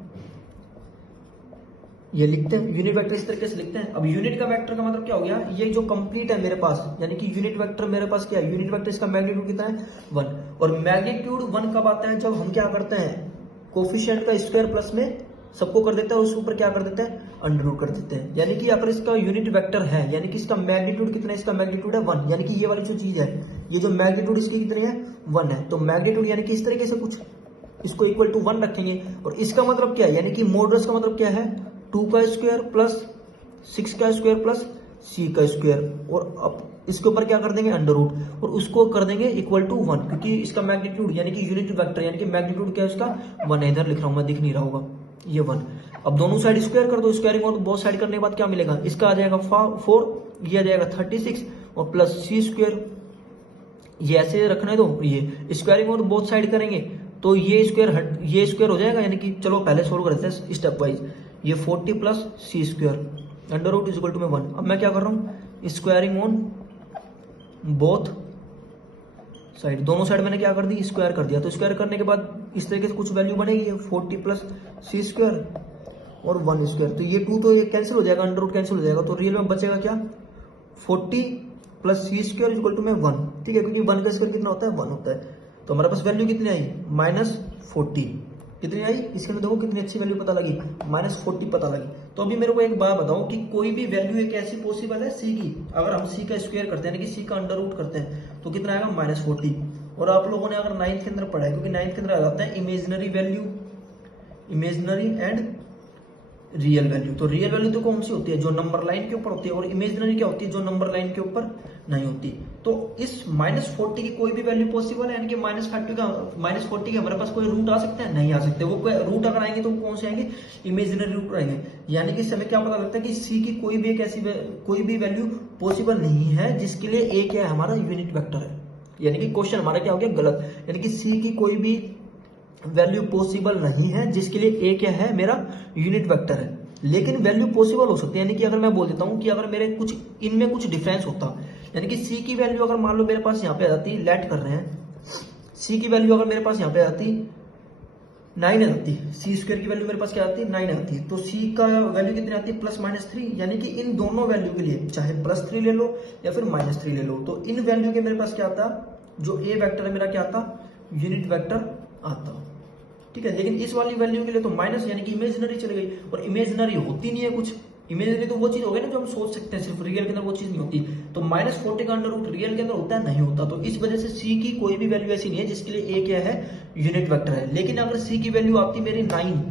ये लिखते हैं यूनिट वेक्टर इस तरीके से लिखते हैं। अब यूनिट का वेक्टर का मतलब क्या हो गया, ये जो कंप्लीट है मेरे पास, यानी कि यूनिट वेक्टर मेरे पास क्या है, यूनिट वेक्टर इसका मैग्नीट्यूड कितना है 1, और मैग्नीट्यूड 1 कब आता है, जब हम क्या करते हैं कोफिशिएंट का स्क्वायर प्लस में सबको कर देते हैं और उसके ऊपर क्या कर देते हैं अंडर रूट कर देते हैं, यानी कि अगर इसका यूनिट वेक्टर है यानी कि इसका मैग्नीट्यूड कितना है, इसका मैग्नीट्यूड है 1, यानी कि ये वाली जो चीज है ये जो मैग्नीट्यूड इसकी कितनी है 1 है, तो मैग्नीट्यूड यानी कि इस तरीके से कुछ इसको इक्वल टू 1 रखेंगे। और इसका मतलब क्या है, यानी कि मॉडुलस का मतलब क्या है 2 का स्क्वायर प्लस 6 का स्क्वायर प्लस c का स्क्वायर, और अब इसके ऊपर क्या कर देंगे अंडर रूट और उसको कर देंगे इक्वल टू 1, क्योंकि इसका मैग्नीट्यूड यानी कि यूनिट वेक्टर यानी कि मैग्नीट्यूड क्या है उसका 1 है, इधर लिख रहा हूं मैं, दिख नहीं रहा होगा ये 1। अब दोनों साइड स्क्वायर कर दो, स्क्वायरिंग और बोथ साइड करने के बाद क्या मिलेगा, इसका आ जाएगा 4, ये आ जाएगा 36 और प्लस c स्क्वायर, ये ऐसे रखने दो, ये स्क्वायरिंग और बोथ साइड करेंगे तो ये स्क्वायर हो जाएगा, यानी कि चलो पहले सोल्व करते हैं स्टेप वाइज, ये 40 plus C square under root is equal to में 1। अब मैं क्या कर रहा हूँ स्क्वायरिंग ऑन बोथ साइड, दोनों साइड मैंने क्या कर दी स्क्वायर कर दिया, तो स्क्वायर करने के बाद इस तरीके से कुछ वैल्यू बनेगी 40 प्लस सी स्क्वायर और 1 स्क्वायर, तो ये 2 तो ये कैंसिल हो जाएगा, अंडर रूट कैंसिल हो जाएगा, तो रियल में बचेगा क्या 40 plus C square equal to में 1, ठीक है, क्योंकि 1 का स्क्वायर कितना होता है 1 होता है। तो हमारे पास वैल्यू कितनी आई -40, कितनी आई, इसके अंदर देखो कितनी अच्छी वैल्यू पता लगी -40 पता लगी। तो अभी मेरे को एक बात बताओ कि कोई भी वैल्यू एक ऐसी पॉसिबल है सी की, अगर हम सी का स्क्वायर करते हैं यानी कि सी का अंडर रूट करते हैं तो कितना आएगा -40। और आप लोगों ने अगर 9th के अंदर पढ़ा है, क्योंकि 9th के अंदर आ जाता है imaginary value, imaginary and real value, तो रियल वैल्यू तो कौन सी होती है जो नंबर लाइन के ऊपर होती है, और इमेजिनरी क्या होती है जो नंबर लाइन के ऊपर नहीं होती। तो इस -40 की कोई भी वैल्यू पॉसिबल है, यानी कि -40 के हमारे पास कोई रूट आ सकते हैं, नहीं आ सकते, वो रूट अगर आएंगे तो कौन से आएंगे इमेजिनरी रूट आएंगे, यानी कि हमें क्या पता लगता है कि सी की कोई भी एक ऐसी कोई भी वैल्यू पॉसिबल नहीं है जिसके लिए ए क्या है हमारा यूनिट वेक्टर है, यानी कि क्वेश्चन हमारा क्या हो गया गलत, यानी कि सी की कोई भी वैल्यू पॉसिबल नहीं है जिसके लिए ए क्या है मेरा यूनिट वेक्टर है। लेकिन वैल्यू पॉसिबल हो सकती है, यानी कि अगर मैं बोल देता हूं कि अगर मेरे कुछ इनमें कुछ डिफरेंस होता, यानी कि सी की वैल्यू अगर मान लो मेरे पास यहाँ पे आ जाती, लेट कर रहे हैं, सी की वैल्यू अगर मेरे पास यहाँ पे आती 9 आती, सी स्क्वायर की वैल्यू मेरे पास क्या आती 9 आती, तो सी का वैल्यू कितनी आती है +-3, यानी कि इन दोनों वैल्यू के लिए चाहे +3 ले लो या फिर -3 ले लो, तो इन वैल्यू के मेरे पास क्या आता, जो ए वेक्टर है मेरा क्या आता यूनिट वेक्टर आता, ठीक है। लेकिन इस वाली वैल्यू के लिए तो माइनस, यानी कि इमेजिनरी चली गई, और इमेजिनरी होती नहीं है कुछ, इमेजिनरी तो वो चीज हो गई ना जो हम सोच सकते हैं, सिर्फ रियल के अंदर वो चीज नहीं होती, तो -40 का अंडर रूट रियल के अंदर होता है नहीं होता, तो इस वजह से सी की कोई भी वैल्यू ऐसी नहीं है जिसके लिए ए क्या है यूनिट वेक्टर है। लेकिन अगर सी की वैल्यू आती मेरी 9,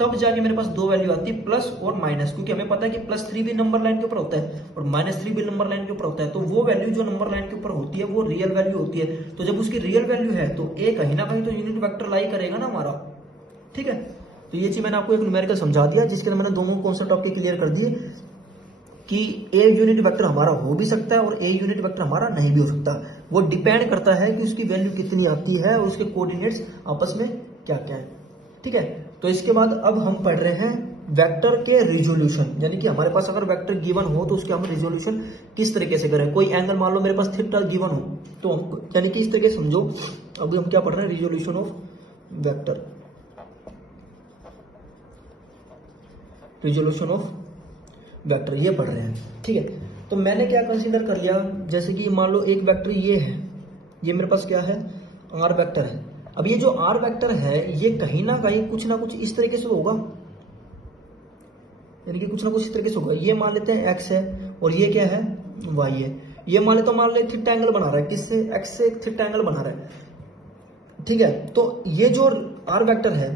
तब जाके मेरे पास 2 वैल्यू आती है प्लस और माइनस, क्योंकि हमें पता है कि +3 भी नंबर लाइन के ऊपर होता है और -3 भी नंबर लाइन के ऊपर होता है, तो वो वैल्यू जो नंबर लाइन के ऊपर होती है वो रियल वैल्यू होती है, तो जब उसकी रियल वैल्यू है तो ए कहीं ना कहीं तो यूनिट वेक्टर लाई करेगा ना हमारा, ठीक है। तो ये चीज मैंने आपको एक न्यूमेरिकल समझा दिया, जिसके अंदर मैंने दोनों कॉन्सेप्ट आपके क्लियर कर दिए कि ए यूनिट वेक्टर हमारा हो भी सकता है और ए यूनिट वेक्टर हमारा नहीं भी हो सकता, वो डिपेंड करता है कि उसकी वैल्यू कितनी आती है और उसके कोऑर्डिनेट्स आपस में क्या क्या है, ठीक है। तो इसके बाद अब हम पढ़ रहे हैं वेक्टर के रिजोल्यूशन, यानी कि हमारे पास अगर वेक्टर गिवन हो तो उसके हम रिजोल्यूशन किस तरीके से करें। कोई एंगल मान लो मेरे पास थीटा गिवन हो तो हम यानी कि इस तरीके से समझो। अभी हम क्या पढ़ रहे हैं, resolution of vector, resolution of vector ये पढ़ रहे हैं। ठीक है, तो मैंने क्या कंसीडर कर लिया, जैसे कि मान लो एक वेक्टर ये है, ये मेरे पास क्या है, आर वेक्टर है। अब ये जो आर वेक्टर है ये कहीं ना कहीं कुछ ना कुछ इस तरीके से होगा, यानी कि कुछ ना कुछ इस तरीके से होगा। ये मान लेते हैं एक्स है और ये क्या है, वाई है। ये मान ले थीटा एंगल बना रहा है, किससे, एक्स से थीटा एंगल बना रहा है। ठीक है, तो ये जो आर वेक्टर है,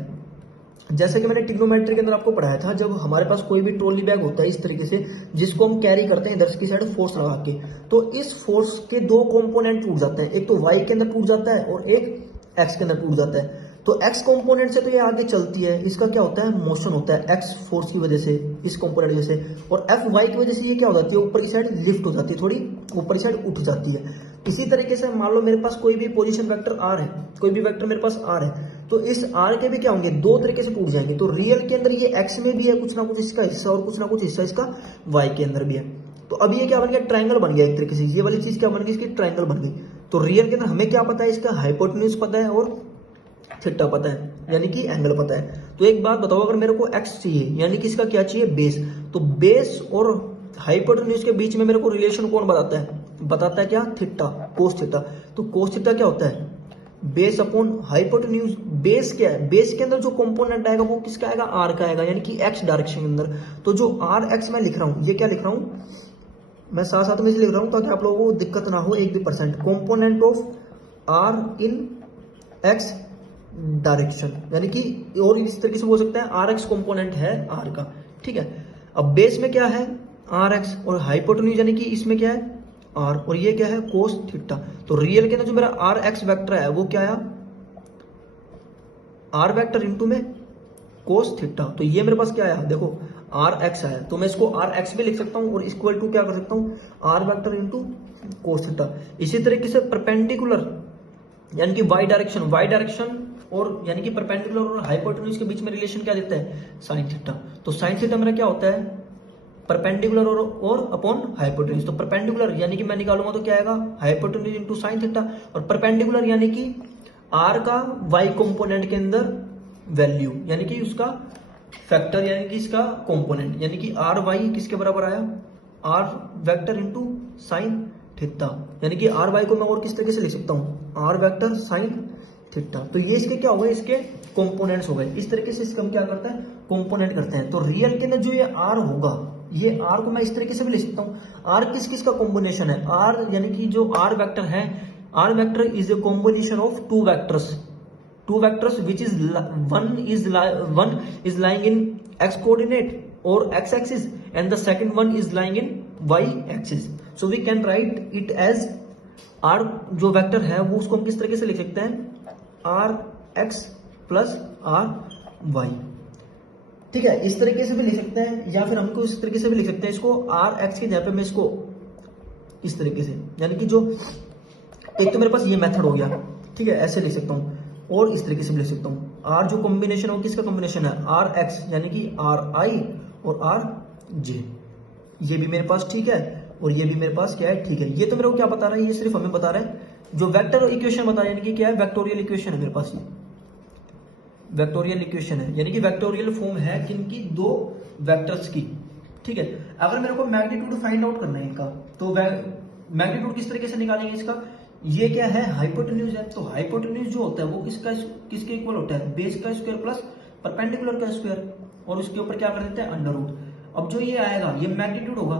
जैसे कि मैंने ट्रिग्नोमेट्री के अंदर आपको पढ़ाया था, जब हमारे पास कोई भी ट्रॉली बैग होता है इस तरीके से, जिसको हम कैरी करते हैं इधर की साइड फोर्स लगा के, तो इस फोर्स के दो कंपोनेंट टूट जाते हैं, एक तो वाई के अंदर टूट जाता है और एक एक्स के अंदर टूट जाता है। तो एक्स कंपोनेंट से तो ये आगे चलती है, इसका क्या होता है, मोशन होता है एक्स फोर्स की वजह से, इस कंपोनेंट की वजह से, और एफ वाई की वजह से ये क्या हो जाती है, ऊपर की साइड लिफ्ट हो जाती है, थोड़ी ऊपर की साइड उठ जाती है। इसी तरीके से मान लो मेरे पास कोई भी पोजीशन वेक्टर आर है, कोई भी वेक्टर मेरे पास आर है, तो इस आर के भी क्या होंगे, दो तरीके से टूट जाएंगे। तो रियल के अंदर ये एक्स में भी है कुछ ना कुछ इसका हिस्सा और कुछ ना कुछ हिस्सा इसका वाई के अंदर भी है। तो अब ये क्या बन गया, ट्रायंगल बन गया एक तरीके से, ये वाली चीज क्या बन गई, इसकी ट्रायंगल बन गई। तो रियल के अंदर हमें क्या पता है, इसका हाइपोटेन्यूज पता है और थीटा पता है, यानी कि एंगल पता है। तो एक बात बताओ, अगर मेरे को एक्स चाहिए, यानी कि इसका क्या चाहिए, बेस, तो बेस और हाइपोटेन्यूज के बीच में मेरे को रिलेशन कौन बताता है क्या, थीटा, कोस थीटा। तो कोस थीटा क्या होता है, बेस अपॉन हाइपोटेन्यूज। बेस क्या है, बेस के अंदर जो कंपोनेंट आएगा वो किसका आएगा, आर का आएगा, यानी कि एक्स डायरेक्शन के अंदर। तो जो आर एक्स मैं लिख रहा हूं, ये क्या लिख रहा हूं, मैं साथ साथ में लिख रहा हूं ताकि आप लोगों को दिक्कत ना हो 1% component of R in X direction, यानी कि और इस तरीके से बोल सकते हैं आर एक्स कंपोनेंट है आर का। ठीक है, अब बेस में क्या है, आर एक्स, और हाइपोटेन्यूज यानी कि इसमें क्या है, आर, और ये क्या है, कोस थीटा। तो रियल के अंदर जो मेरा आर एक्स वेक्टर है वो क्या आया, आर वेक्टर इंटू में कोस थीटा। तो ये मेरे पास क्या आया, देखो आर एक्स आया, तो मैं इसको आर एक्स भी लिख सकता हूं और इक्वल टू क्या कर सकता हूं, R vector into cos theta. इसी तरीके से परपेंडिकुलर यानी कि वाई डायरेक्शन और यानी कि परपेंडिकुलर और हाइपोटेन्यूज के बीच में रिलेशन क्या देता है, साइन थीटा। तो साइन थीटा मेरा क्या होता है, परपेंडिकुलर और अपॉन हाइपोटेन्यूज। तो परपेंडिकुलर यानी कि मैं निकालूंगा तो क्या आएगा, हाइपोटेन्यूज इंटू साइन थीटा, और परपेंडिकुलर यानी कि आर का वाई कंपोनेंट के अंदर वैल्यू, यानी कि उसका फैक्टर, यानी कि इसका कंपोनेंट, यानी कि आर वाई किसके बराबर आया, R vector into sine theta. यानी कि आर वाई को मैं और किस तरीके से लिख सकता हूं, आर वेक्टर साइन थीटा। तो ये इसके क्या हो गए, इसके कंपोनेंट्स हो गए। इस तरीके से इसका हम क्या करते हैं, कंपोनेंट करते हैं। तो रियल के अंदर जो ये आर होगा, ये आर को मैं इस तरीके से भी लिख सकता हूं, आर किस किस का कॉम्बिनेशन है, आर यानी कि जो आर वेक्टर है, R vector is a combination of two vectors which is one is lying in X coordinate और X axis and the second one is lying in Y axis. So we can write it as R जो vector है वो उसको हम किस तरीके से लिख सकते हैं, R X plus R Y. ठीक है, इस तरीके से भी लिख सकते हैं, या फिर हमको इस तरीके से भी लिख सकते हैं, इसको आर एक्स की जगह पे मैं इसको इस तरीके से, यानी कि जो एक तो मेरे पास ये मेथड हो गया, ठीक है, ऐसे लिख सकता हूं, और इस तरीके से भी लिख सकता हूं। आर जो कॉम्बिनेशन है वो किसका कॉम्बिनेशन है, आर एक्स यानी कि आर आई और आर जे, ये भी मेरे पास ठीक है और ये भी मेरे पास क्या है, ठीक है। ये तो मेरे को क्या बता रहा है, ये सिर्फ हमें बता रहा है जो वेक्टर इक्वेशन बता रहा है, यानी कि क्या है, वेक्टोरियल इक्वेशन है मेरे पास, ये वेक्टोरियल इक्वेशन है, यानी कि वेक्टोरियल फॉर्म है किनकी, दो वेक्टर्स की। ठीक है, अगर मेरे को मैग्नीट्यूड फाइंड आउट करना है इनका, तो मैग्नीट्यूड किस तरीके से निकालेंगे इसका, ये क्या है, हाइपोटेन्यूज है। तो हाइपोटेन्यूज जो होता है वो किसके इक्वल होता है, बेस का स्क्वायर प्लस परपेंडिकुलर का स्क्वायर, और उसके ऊपर क्या कर देते हैं, अंडर रूट। अब जो ये आएगा ये मैग्नीट्यूड होगा,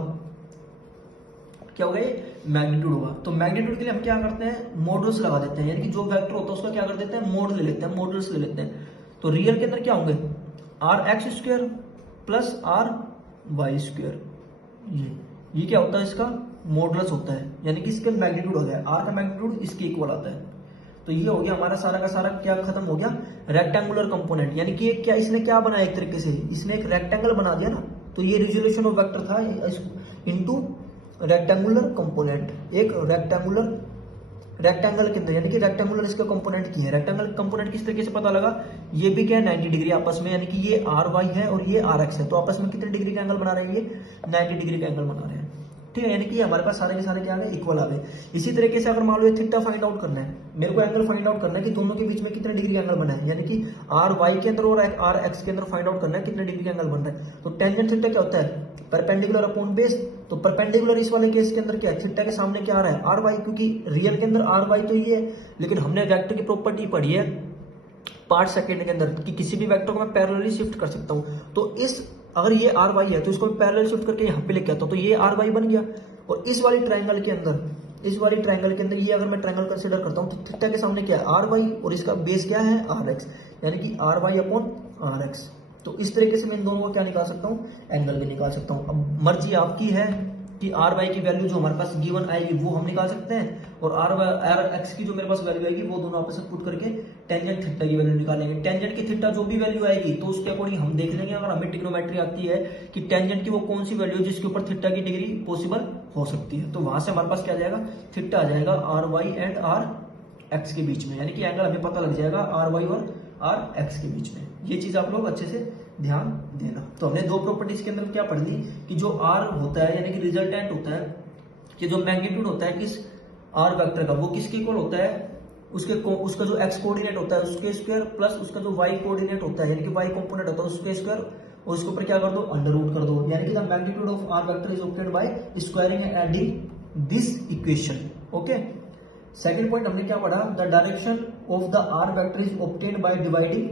क्या होगा, ये मैग्नीट्यूड होगा। तो मैग्नीट्यूड के लिए हम क्या करते हैं, मॉडल्स लगा देते हैं, यानी कि जो वेक्टर होता है उसका क्या कर देते हैं, मोड ले लेते हैं, मॉडल्स ले लेते हैं। तो रियल के अंदर क्या होंगे, R X square plus R Y square, ये क्या होता है, इसका मॉडल्स होता है, यानी कि इसका मैग्नीट्यूड होता है, आर का मैग्नीट्यूड इसके इक्वल आता है। तो ये हो गया हमारा सारा का सारा क्या खत्म हो गया, रेक्टेंगुलर कंपोनेंट, यानी कि क्या इसने क्या बनाया, एक तरीके से इसने एक रेक्टेंगल बना दिया ना। तो ये रिजोल्यूशन ऑफ वेक्टर था इनटू रेक्टेंगुलर कंपोनेंट, एक रेक्टेंगुलर रेक्टेंगल के अंदर, यानी कि रेक्टेंगुलर इसका कंपोनेंट की है। रेक्टेंगल कंपोनेंट किस तरीके से पता लगा, ये भी क्या है 90 डिग्री आपस में, यानी कि ये आर वाई है और ये आर एक्स है, तो आपस में कितने डिग्री का एंगल बना रहे हैं, ये 90 डिग्री का एंगल बना रहे हैं। ठीक है, यानी कि हमारे पास सारे के सारे क्या आ गए, इक्वल आ गए। इसी तरीके से अगर मान लो ये थीटा फाइंड आउट करना है, मेरे को एंगल फाइंड आउट करना है कि दोनों के बीच में कितने डिग्री का एंगल बना है, यानी कि आर वाई के अंदर और आर एक्स के अंदर फाइंड आउट करना है कितने डिग्री का एंगल बन रहा है। तो टेंजेंट थीटा क्या होता है, परपेंडिकुलर अपॉन बेस। तो परपेंडिकुलर इस वाले केस के अंदर क्या है, थीटा के सामने क्या आ रहा है, आर वाई, क्योंकि रियल के अंदर आर वाई तो ये है, लेकिन हमने वेक्टर की प्रॉपर्टी पढ़ी है पार्ट सेकंड के अंदर कि किसी भी वेक्टर को मैं पैरेलली शिफ्ट कर सकता हूं। तो इस अगर ये आर वाई है तो इसको मैं पैरेलल शिफ्ट करके यहाँ पे लेके आता हूं, तो ये आर वाई बन गया। और इस वाली ट्रायंगल के अंदर ये अगर मैं ट्रायंगल कंसीडर करता हूँ तो थीटा के सामने क्या है, आर वाई, और इसका बेस क्या है, आर एक्स, यानी कि R Y upon R X. तो इस तरीके से मैं इन दोनों को क्या निकाल सकता हूँ, एंगल भी निकाल सकता हूँ। अब मर्जी आपकी है कि आर वाई की वैल्यू जो हमारे पास गिवन आएगी वो हम निकाल सकते हैं, और आर एक्स की जो मेरे पास वैल्यू आएगी वो दोनों आपस में पुट करके टेंजेंट थीटा की वैल्यू निकालेंगे। टेंजेंट की थीटा जो भी वैल्यू आएगी तो उसके अकॉर्डिंग हम देख लेंगे, अगर हमें ट्रिग्नोमेट्री आती है कि टेंजेंट की वो कौन सी वैल्यू है जिसके ऊपर थीटा की डिग्री पॉसिबल हो सकती है, तो वहां से हमारे पास क्या आ जाएगा, थीटा आ जाएगा R Y and R X के बीच में, यानी कि एंगल हमें पता लग जाएगा आर वाई और आर एक्स के बीच में। ये चीज आप लोग अच्छे से ध्यान देना। तो हमने दो प्रॉपर्टीज के अंदर क्या पढ़ ली कि जो आर होता है यानी कि रिजल्टेंट होता है, कि जो मैग्नीट्यूड होता है इस आर वेक्टर का वो किसके इक्वल होता है, उसका जो एक्स कोऑर्डिनेट होता है उसके स्क्वायर प्लस उसका जो वाई कोऑर्डिनेट होता है यानी कि वाई कंपोनेंट होता है उसके स्क्वायर, और उसके ऊपर क्या कर दो, अंडर रूट कर दो, यानी कि the magnitude of R vector is obtained by squaring and adding this equation. Okay, second point हमने क्या पढ़ा, the direction of the R vector is obtained by dividing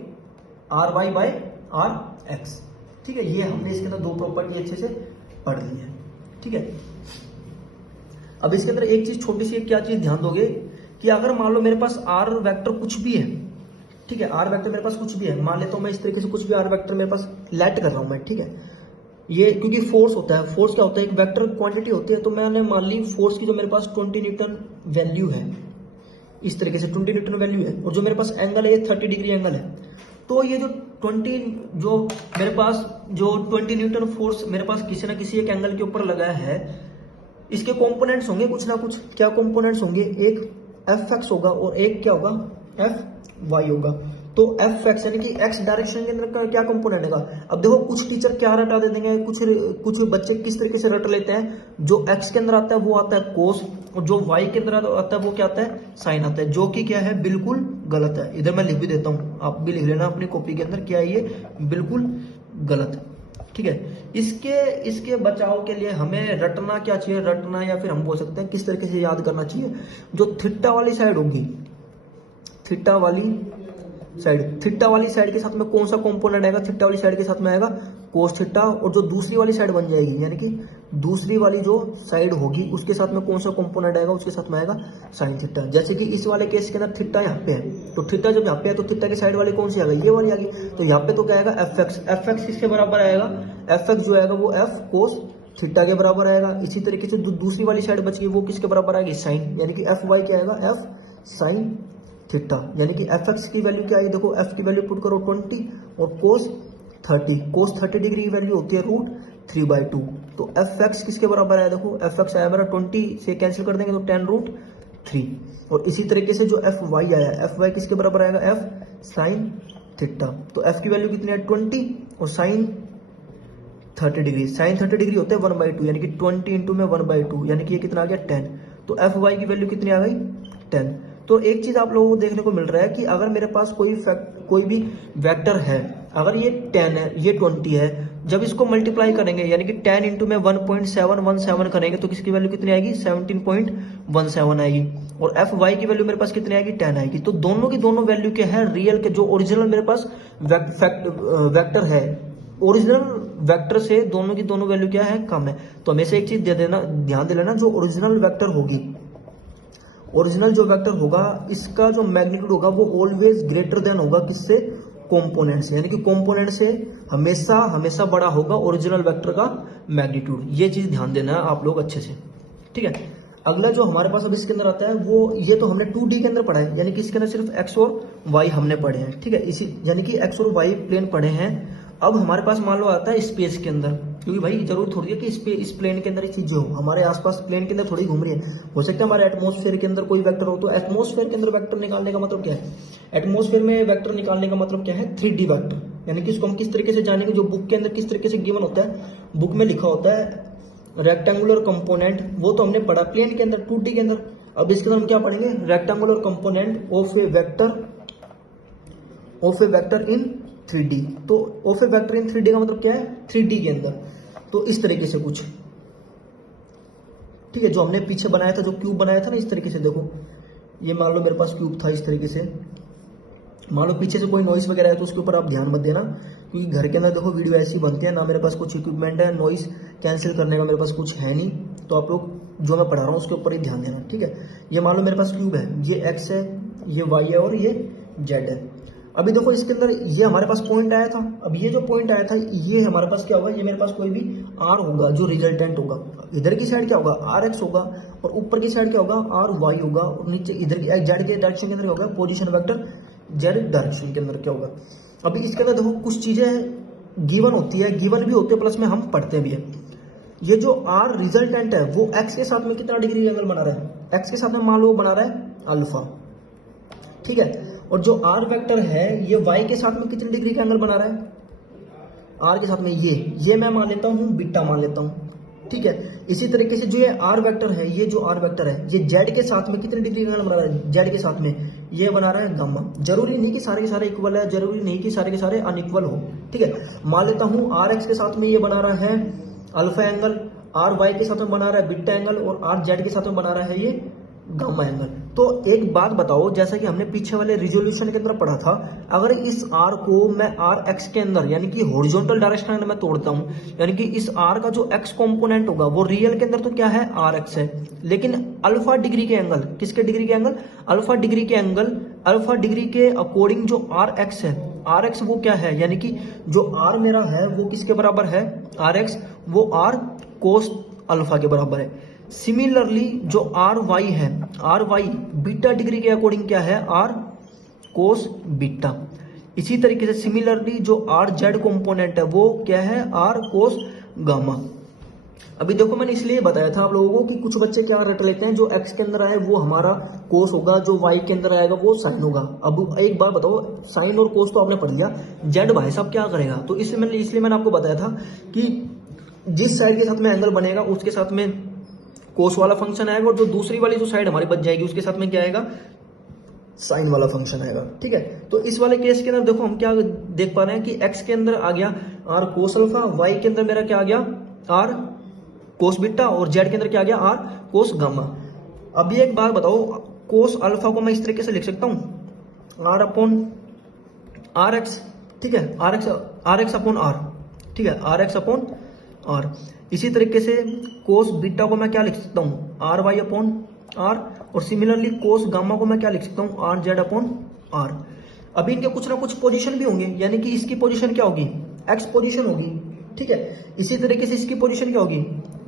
R Y by R X. ठीक है, ये हमने इसके अंदर दो प्रॉपर्टी अच्छे से पढ़ ली है। ठीक है, अब इसके अंदर एक चीज छोटी सी क्या चीज ध्यान दोगे कि अगर मान लो मेरे पास आर वेक्टर कुछ भी है, ठीक है, आर वेक्टर मेरे पास कुछ भी है, मान लेता हूं मैं इस तरीके से कुछ भी आर वेक्टर मेरे पास लेट कर रहा हूं मैं, ठीक है, ये क्योंकि फोर्स होता है, फोर्स क्या होता है, एक वेक्टर क्वांटिटी होती है, तो मैंने मान ली फोर्स की जो मेरे पास 20 न्यूटन वैल्यू है, इस तरीके से 20 न्यूटन वैल्यू है, और जो मेरे पास एंगल है ये 30 डिग्री एंगल है, तो ये जो 20 न्यूटन फोर्स मेरे पास किसी ना किसी एक एंगल के ऊपर लगा है, इसके कंपोनेंट्स होंगे कुछ ना कुछ। क्या कंपोनेंट्स होंगे, एक एफ एक्स होगा और एक क्या होगा, एफ वाई होगा। तो एफ एक्स यानी कि एक्स डायरेक्शन के अंदर क्या कंपोनेंट है। अब देखो कुछ टीचर क्या रटा दे देंगे, कुछ बच्चे किस तरीके से रट लेते हैं, जो एक्स के अंदर आता है वो आता है कोस, और जो वाई के अंदर आता है वो क्या आता है, साइन आता है, जो कि क्या है, बिल्कुल गलत है। इधर मैं लिख भी देता हूं, आप भी लिख लेना अपनी कॉपी के अंदर, क्या है ये, बिल्कुल गलत है। ठीक है, इसके बचाव के लिए हमें रटना क्या चाहिए, रटना या फिर हम बोल सकते हैं किस तरीके से याद करना चाहिए, जो थीटा वाली साइड होगी, थीटा वाली साइड के साथ में कौन सा कंपोनेंट आएगा, थीटा वाली साइड के साथ में आएगा कोस थीटा, और जो दूसरी वाली साइड बन जाएगी यानी कि दूसरी वाली जो साइड होगी उसके साथ में कौन सा कंपोनेंट आएगा, उसके साथ में आएगा साइन थीटा। जैसे कि इस वाले केस के अंदर थीटा यहाँ पे है, तो थीटा जब यहाँ पे है तो थीटा की साइड वाली कौन सी आ गई, ये वाली आ गई, तो यहाँ पे तो क्या आएगा, एफ एक्स किसके बराबर आएगा, एफ एक्स जो आएगा वो एफ कोस थीटा के बराबर आएगा। इसी तरीके से दूसरी वाली साइड बच गई वो किसके बराबर आएगी, साइन, यानी कि एफ वाई क्या आएगा, एफ साइन थीटा, यानी कि एफ एक्स की वैल्यू क्या आई, देखो एफ की वैल्यू पुट करो 20 और कोस 30 डिग्री की वैल्यू होती है √3/2, तो एफ एक्स किसके बराबर आया, देखो एफ एक्स आया मेरा 20 से कैंसिल कर देंगे तो 10√3, और इसी तरीके से जो एफ वाई आया, एफ वाई किसके बराबर आएगा, एफ साइन थीटा, तो एफ की वैल्यू कितनी है 20 और साइन 30 डिग्री, साइन 30 डिग्री होता है 1/2, यानी कि 20 इंटू में 1/2, यानी कि ये कितना आ गया 10, तो एफ वाई की वैल्यू कितनी आ गई 10। तो एक चीज आप लोगों को देखने को मिल रहा है कि अगर मेरे पास कोई भी वेक्टर है, अगर ये 10 है ये 20 है, जब इसको मल्टीप्लाई करेंगे यानी कि 10 इंटू में 1.717 करेंगे तो किसकी वैल्यू कितनी आएगी, 17.17 आएगी, और एफ वाई की वैल्यू मेरे पास कितनी आएगी, 10 आएगी। तो दोनों की दोनों वैल्यू क्या है, रियल के जो ओरिजिनल मेरे पास वेक्टर है, ओरिजिनल वेक्टर से दोनों की दोनों वैल्यू क्या है, कम है। तो हमेशा एक चीज दे देना, ध्यान दे लेना, जो ओरिजिनल वेक्टर होगी, ओरिजिनल जो वेक्टर होगा इसका जो मैग्नीट्यूड होगा वो ऑलवेज ग्रेटर देन होगा किससे, कंपोनेंट से, यानी कि कंपोनेंट से हमेशा बड़ा होगा ओरिजिनल वेक्टर का मैग्नीट्यूड। ये चीज ध्यान देना है आप लोग अच्छे से। ठीक है, अगला जो हमारे पास अब इसके अंदर आता है वो, ये तो हमने 2D के अंदर पढ़ा है, यानी कि इसके अंदर सिर्फ एक्स और वाई हमने पढ़े हैं। ठीक है, इसी यानी कि एक्स और वाई प्लेन पढ़े हैं। अब हमारे पास मान लो आता है स्पेस के अंदर, क्योंकि भाई जरूर थोड़ी है कि इस प्लेन के अंदर ये चीजें हो, हमारे आसपास प्लेन के अंदर थोड़ी घूम रही है। हो सकता है हमारे एटमॉस्फेयर के अंदर कोई वेक्टर हो, तो एटमॉस्फेयर के अंदर वेक्टर निकालने का मतलब क्या है? एटमॉस्फेयर में वेक्टर निकालने का मतलब क्या है? 3D वेक्टर, यानी कि इसको हम किस तरीके से जानेंगे, जो बुक के अंदर किस तरीके से गिवन होता है, बुक में लिखा होता है रेक्टेंगुलर कंपोनेंट, वो तो हमने पढ़ा प्लेन के अंदर 2D के अंदर। अब इसके अंदर हम क्या पढ़ेंगे? Rectangular component of A vector in 3D। तो of A vector in 3D का मतलब क्या है? 3D के अंदर। तो इस तरीके से कुछ, ठीक है, जो हमने पीछे बनाया था, जो क्यूब बनाया था ना, इस तरीके से देखो, ये मान लो मेरे पास क्यूब था इस तरीके से। मान लो पीछे से कोई नॉइस वगैरह है तो उसके ऊपर आप ध्यान मत देना, क्योंकि घर के अंदर देखो वीडियो ऐसी बनती है ना, मेरे पास कुछ इक्विपमेंट है, नॉइस कैंसिल करने का मेरे पास कुछ है नहीं, तो आप लोग जो मैं पढ़ा रहा हूँ उसके ऊपर ही ध्यान देना, ठीक है। ये मान लो मेरे पास क्यूब है, ये एक्स है, ये वाई है और ये जेड है। अभी देखो इसके अंदर ये हमारे पास पॉइंट आया था, अब ये जो पॉइंट आया था ये हमारे पास क्या होगा? ये मेरे पास कोई भी आर होगा जो रिजल्टेंट होगा, इधर की साइड क्या होगा? आर एक्स होगा, और ऊपर की साइड क्या होगा? आर वाई होगा, और नीचे इधर जेड के डायरेक्शन के अंदर होगा पोजीशन वेक्टर जेड डायरेक्शन के अंदर क्या होगा। अभी इसके अंदर देखो कुछ चीजें गिवन होती है, गिवन भी होती है, प्लस में हम पढ़ते भी है। ये जो आर रिजल्टेंट है वो एक्स के साथ में कितना डिग्री एंगल बना रहा है? एक्स के साथ में मान लो वो बना रहा है अल्फा, ठीक है। और जो आर वेक्टर है ये वाई के साथ में कितने डिग्री का एंगल बना रहा है? आर के साथ में ये मैं मान लेता हूं बीटा मान लेता हूं, ठीक है। इसी तरीके से जो ये आर वेक्टर है, ये जो आर वेक्टर है ये जेड के साथ में कितने डिग्री का एंगल बना रहा है? जेड के साथ में ये बना रहा है गामा। जरूरी नहीं कि सारे के सारे इक्वल है, जरूरी नहीं कि सारे के सारे अनइक्वल हो, ठीक है। मान लेता हूं आर एक्स के साथ में ये बना रहा है अल्फा एंगल, आर वाई के साथ में बना रहा है बीटा एंगल, और आर जेड के साथ में बना रहा है ये गामा एंगल। तो एक बात बताओ, जैसा कि हमने पीछे वाले रिजोल्यूशन के अंदर पढ़ा था, अगर इस आर को मैं आर एक्स के अंदर यानी कि हॉरिजॉन्टल डायरेक्शन में मैं तोड़ता हूं, यानी कि इस आर का जो एक्स कंपोनेंट होगा वो रियल के अंदर तो क्या है? आर एक्स है, लेकिन अल्फा डिग्री के एंगल, किसके डिग्री के एंगल? अल्फा डिग्री के एंगल, अल्फा डिग्री के अकॉर्डिंग जो आर एक्स है, आर एक्स वो क्या है? यानी कि जो आर मेरा है वो किसके बराबर है? आर एक्स, वो आर कोस अल्फा के बराबर है। सिमिलरली जो आर वाई है, आर वाई बीटा डिग्री के अकॉर्डिंग क्या है? R cos beta. इसी तरीके से सिमिलरली जो आर जेड कंपोनेंट है वो क्या है? R cos gamma. अभी देखो मैंने इसलिए बताया था आप लोगों को कि कुछ बच्चे क्या रट लेते हैं, जो एक्स के अंदर आए वो हमारा कोस होगा, जो वाई के अंदर आएगा वो साइन होगा। अब एक बार बताओ, साइन और कोस तो आपने पढ़ लिया, जेड भाई साहब क्या करेगा? तो इसलिए मैंने आपको बताया था कि जिस साइड के साथ में एंगल बनेगा उसके साथ में कोस वाला फंक्शन आएगा, और जो दूसरी वाली जो साइड हमारी बच जाएगी उसके साथ में क्या आएगा? साइन वाला फंक्शन आएगा, ठीक है। तो इस वाले केस के अंदर देखो हम क्या देख पा रहे हैं कि एक्स के अंदर आ गया आर कोस अल्फा, वाई के अंदर मेरा क्या आ गया? आर कोस बीटा, और जेड के अंदर क्या आ गया? R cos gamma. अभी एक बात बताओ, कोस अल्फा को मैं इस तरीके से लिख सकता हूं आर अपॉन आर एक्स, ठीक है, आर एक्स अपॉन आर, ठीक है, आर एक्स अपॉन आर। इसी तरीके से कोस बीटा को मैं क्या लिख सकता हूं? आर वाई अपॉन आर, और सिमिलरली कोस गामा को मैं क्या लिख सकता हूं? R Z upon R. अभी इनके कुछ ना कुछ पोजीशन भी होंगे, यानी कि इसकी पोजीशन क्या होगी? एक्स पोजीशन होगी, ठीक है। इसी तरीके से इसकी पोजीशन क्या होगी?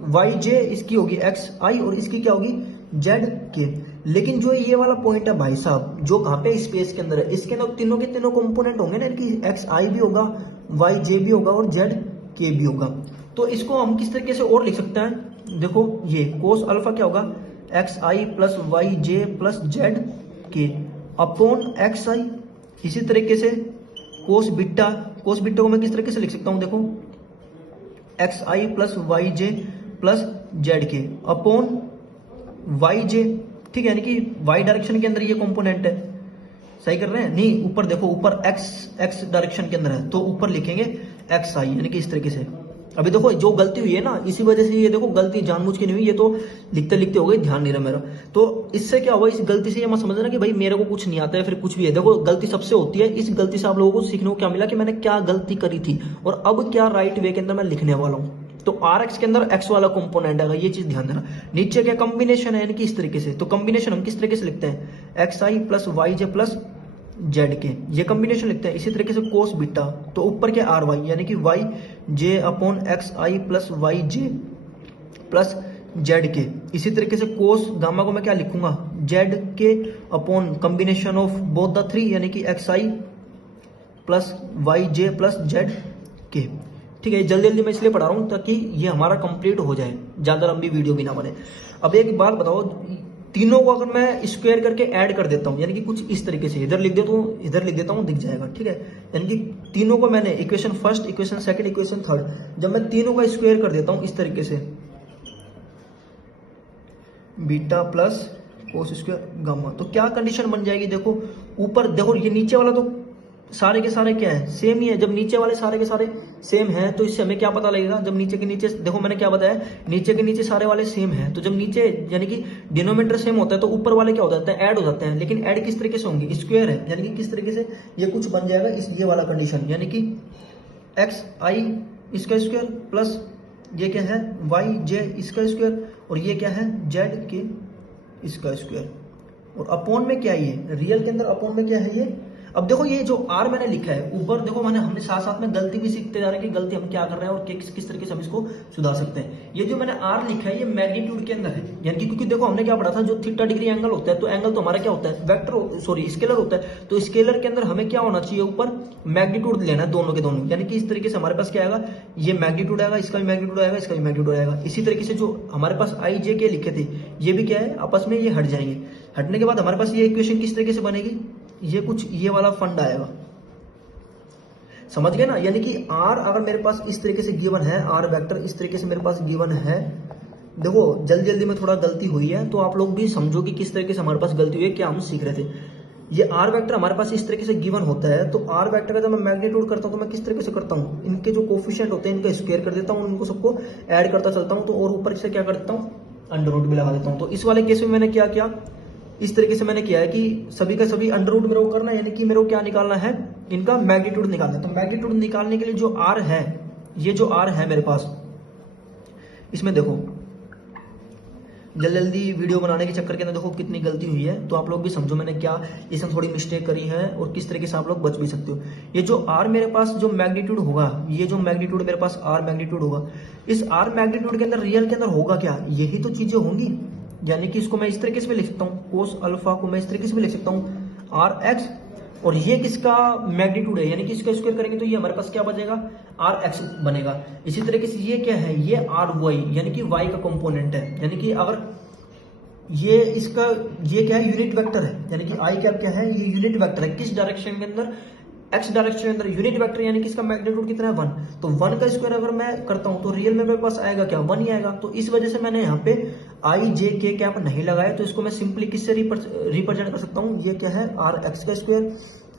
वाई जे, इसकी होगी एक्स आई, और इसकी क्या होगी? जेड के। लेकिन जो ये वाला पॉइंट है भाई साहब, जो कहां पे? स्पेस के अंदर है, इसके अंदर तीनों के तीनों कंपोनेंट होंगे ना, कि एक्स आई भी होगा, वाई जे भी होगा, और जेड के भी होगा। तो इसको हम किस तरीके से और लिख सकते हैं? देखो ये कोस अल्फा क्या होगा? X I plus Y J plus Z के अपॉन एक्स आई। इसी तरीके से कोस बीटा को मैं किस तरीके से लिख सकता हूं? देखो x I plus Y J plus Z के अपॉन वाई जे, ठीक है, यानी कि वाई डायरेक्शन के अंदर ये कंपोनेंट है, सही कर रहे हैं? नहीं, ऊपर देखो, ऊपर एक्स डायरेक्शन के अंदर है, तो ऊपर लिखेंगे एक्स आई, यानी कि इस तरीके से। अभी देखो जो गलती हुई है ना, इसी वजह से ये देखो गलती जानबूझ के नहीं हुई, ये तो लिखते लिखते हो गई, ध्यान नहीं रहा मेरा। तो इससे क्या हुआ? इस गलती से ये मत समझना कि भाई मेरे को कुछ नहीं आता है फिर कुछ भी है। देखो गलती सबसे होती है, इस गलती से आप लोगों को सीखने को क्या मिला कि मैंने क्या गलती करी थी और अब क्या राइट वे के अंदर मैं लिखने वाला हूँ। तो आर एक्स के अंदर एक्स वाला कंपोनेंट है, ये चीज ध्यान देना। नीचे क्या कॉम्बिनेशन है, यानी कि इस तरीके से। तो कॉम्बिनेशन हम किस तरीके से लिखते हैं? X I plus Y J plus Z के, ये कॉम्बिनेशन लिखते हैं। इसी तरीके से कोस बीटा, तो ऊपर क्या? आर वाई, यानी कि Y J upon x I plus Y J plus Z के। इसी तरीके से कोस गामा को मैं क्या लिखूंगा? जेड के upon combination of both the three, यानी कि x I plus Y J plus Z के। ठीक है, जल्दी जल्दी मैं इसलिए पढ़ा रहा हूँ ताकि ये हमारा कंप्लीट हो जाए, ज़्यादा लंबी वीडियो भी ना बने। अब एक बात बताओ, तीनों को अगर मैं स्क्वायर करके ऐड कर देता हूँ, यानी कि कुछ इस तरीके से इधर लिख देता हूँ, इधर लिख देता हूँ, दिख जाएगा। ठीक है, यानी कि तीनों को मैंने equation first, equation second, equation third, जब मैं तीनों का स्क्वायर कर देता हूँ इस तरीके से, beta plus cos square gamma, तो क्या कंडीशन बन जाएगी? देखो ऊपर देखो, ये नीचे वाला तो सारे के सारे क्या है, सेम ही है। जब नीचे वाले सारे के सारे सेम हैं तो इससे हमें क्या पता लगेगा? जब नीचे के नीचे, देखो मैंने क्या बताया, नीचे के नीचे सारे वाले सेम हैं, तो जब नीचे यानी कि डिनोमिनेटर सेम होता है तो ऊपर वाले क्या हो जाते हैं? ऐड हो जाते हैं। लेकिन ऐड किस तरीके से होंगे? स्क्वायर है, यानी कि किस तरीके से ये कुछ बन जाएगा, इस ये वाला कंडीशन, यानी कि एक्स आई इसका स्क्वायर प्लस ये क्या है, वाई जे इसका स्क्वायर, और ये क्या है, जेड के इसका स्क्वायर, और अपॉन में क्या है, ये रियल के अंदर अपॉन में क्या है ये। अब देखो ये जो आर मैंने लिखा है ऊपर, देखो हमने साथ साथ में गलती भी सीखते जा रहे हैं कि गलती हम क्या कर रहे हैं और किस तरीके से हम इसको सुधार सकते हैं। ये जो मैंने आर लिखा है ये मैग्नीट्यूड के अंदर है, यानी कि क्योंकि देखो हमने क्या पढ़ा था, जो थीटा डिग्री एंगल होता है तो एंगल तो हमारा क्या होता है, वेक्टर सॉरी स्केलर होता है, तो स्केलर के अंदर हमें क्या होना चाहिए, ऊपर मैग्नीट्यूड लेना है दोनों के दोनों, यानी कि इस तरीके से हमारे पास क्या आएगा, ये मैग्नीट्यूड आएगा, इसका भी मैग्नीट्यूड आएगा, इसका भी मैग्नीट्यूड आएगा। इसी तरीके से जो हमारे पास आई जे के लिखे थे ये भी क्या है, आपस में ये हट जाएंगे। हटने के बाद हमारे पास ये इक्वेशन किस तरीके से बनेगी, ये कुछ ये वाला फंड आएगा, समझ गए ना। यानी कि आर अगर मेरे पास इस तरीके से गिवन है, आर वेक्टर इस तरीके से मेरे पास गिवन है, देखो जल्दी जल्दी में थोड़ा गलती हुई है तो आप लोग भी समझो कि किस तरीके से हमारे पास गलती हुई है, क्या हम सीख रहे थे। ये आर वेक्टर हमारे पास इस तरीके से गिवन होता है, तो आर वेक्टर का जब मैं मैग्नीट्यूड करता हूं तो मैं किस तरीके से करता हूं, इनके जो कोफिशिएंट होते हैं इनका स्क्वायर कर देता हूं, इनको सबको ऐड करता चलता हूं, तो और ऊपर से क्या कर देता हूं, अंडर रूट भी लगा देता हूं। तो इस वाले केस में मैंने क्या किया, इस तरीके से मैंने किया है कि सभी का सभी अंडर रूट मेरे को करना है, यानी कि मेरे को क्या निकालना है, इनका मैग्नीट्यूड निकालना है। तो मैग्नीट्यूड निकालने के लिए जो आर है, ये जो आर है मेरे पास, इसमें देखो जल्दी जल्दी वीडियो बनाने के चक्कर के अंदर देखो कितनी गलती हुई है, तो आप लोग भी समझो मैंने क्या इसमें थोड़ी मिस्टेक करी है और किस तरीके से आप लोग बच भी सकते हो। ये जो आर मेरे पास जो मैग्नीट्यूड होगा, ये जो मैग्नीट्यूड मेरे पास आर मैग्नीट्यूड होगा, इस आर मैग्नीट्यूड के अंदर रियल के अंदर होगा क्या, यही तो चीजें होंगी। यानी कि इसको मैं इस तरीके से भी लिख सकता हूँ, कोस अल्फा को मैं इस तरीके से भी लिख सकता हूँ आर एक्स, और ये किसका मैग्नीट्यूड है, यानी कि इसका स्क्वायर करेंगे तो ये हमारे पास क्या बचेगा, आर एक्स बनेगा। इसी तरीके से ये क्या है, ये आर वाई, यानी कि वाई का कंपोनेंट है, यानी कि अगर ये इसका ये क्या है, यूनिट वेक्टर है, यानी कि आई क्या है, ये यूनिट वेक्टर है, किस डायरेक्शन के अंदर, एक्स डायरेक्शन के अंदर यूनिट वेक्टर, यानी कि इसका मैग्नीट्यूड कितना है 1, तो 1 का स्क्वायर अगर मैं करता हूं तो रियल में मेरे पास आएगा क्या, 1 ही आएगा। तो इस वजह से मैंने यहाँ पे आई जे के कैप नहीं लगाया, तो इसको मैं सिंपली किससे रिप्रेजेंट कर सकता हूँ, ये क्या है, आर एक्स का स्क्वायर,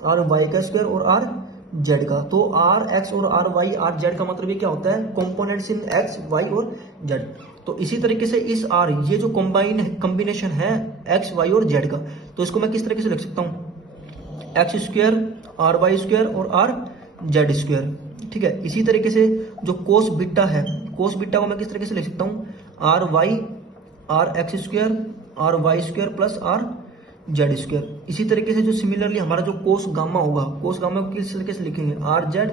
आर वाई का स्क्वायर और आर जेड का। तो आर एक्स और आर वाई आर जेड का मतलब ये क्या होता है, कॉम्पोनेंट्स इन एक्स वाई और जेड। तो इसी तरीके से इस आर, ये जो कॉम्बिनेशन है एक्स वाई और जेड का, तो इसको मैं किस तरीके से लिख सकता हूँ, X square R Y square और आर जेड स्क्वायर। ठीक है, इसी तरीके से जो कोस बीटा है, कोस बीटा को मैं किस तरीके से लिख सकता हूँ, R Y R X square R Y square plus R Z square. इसी तरीके से जो सिमिलरली हमारा जो कोस गामा होगा, कोस गामा को किस तरीके से लिखेंगे, R Z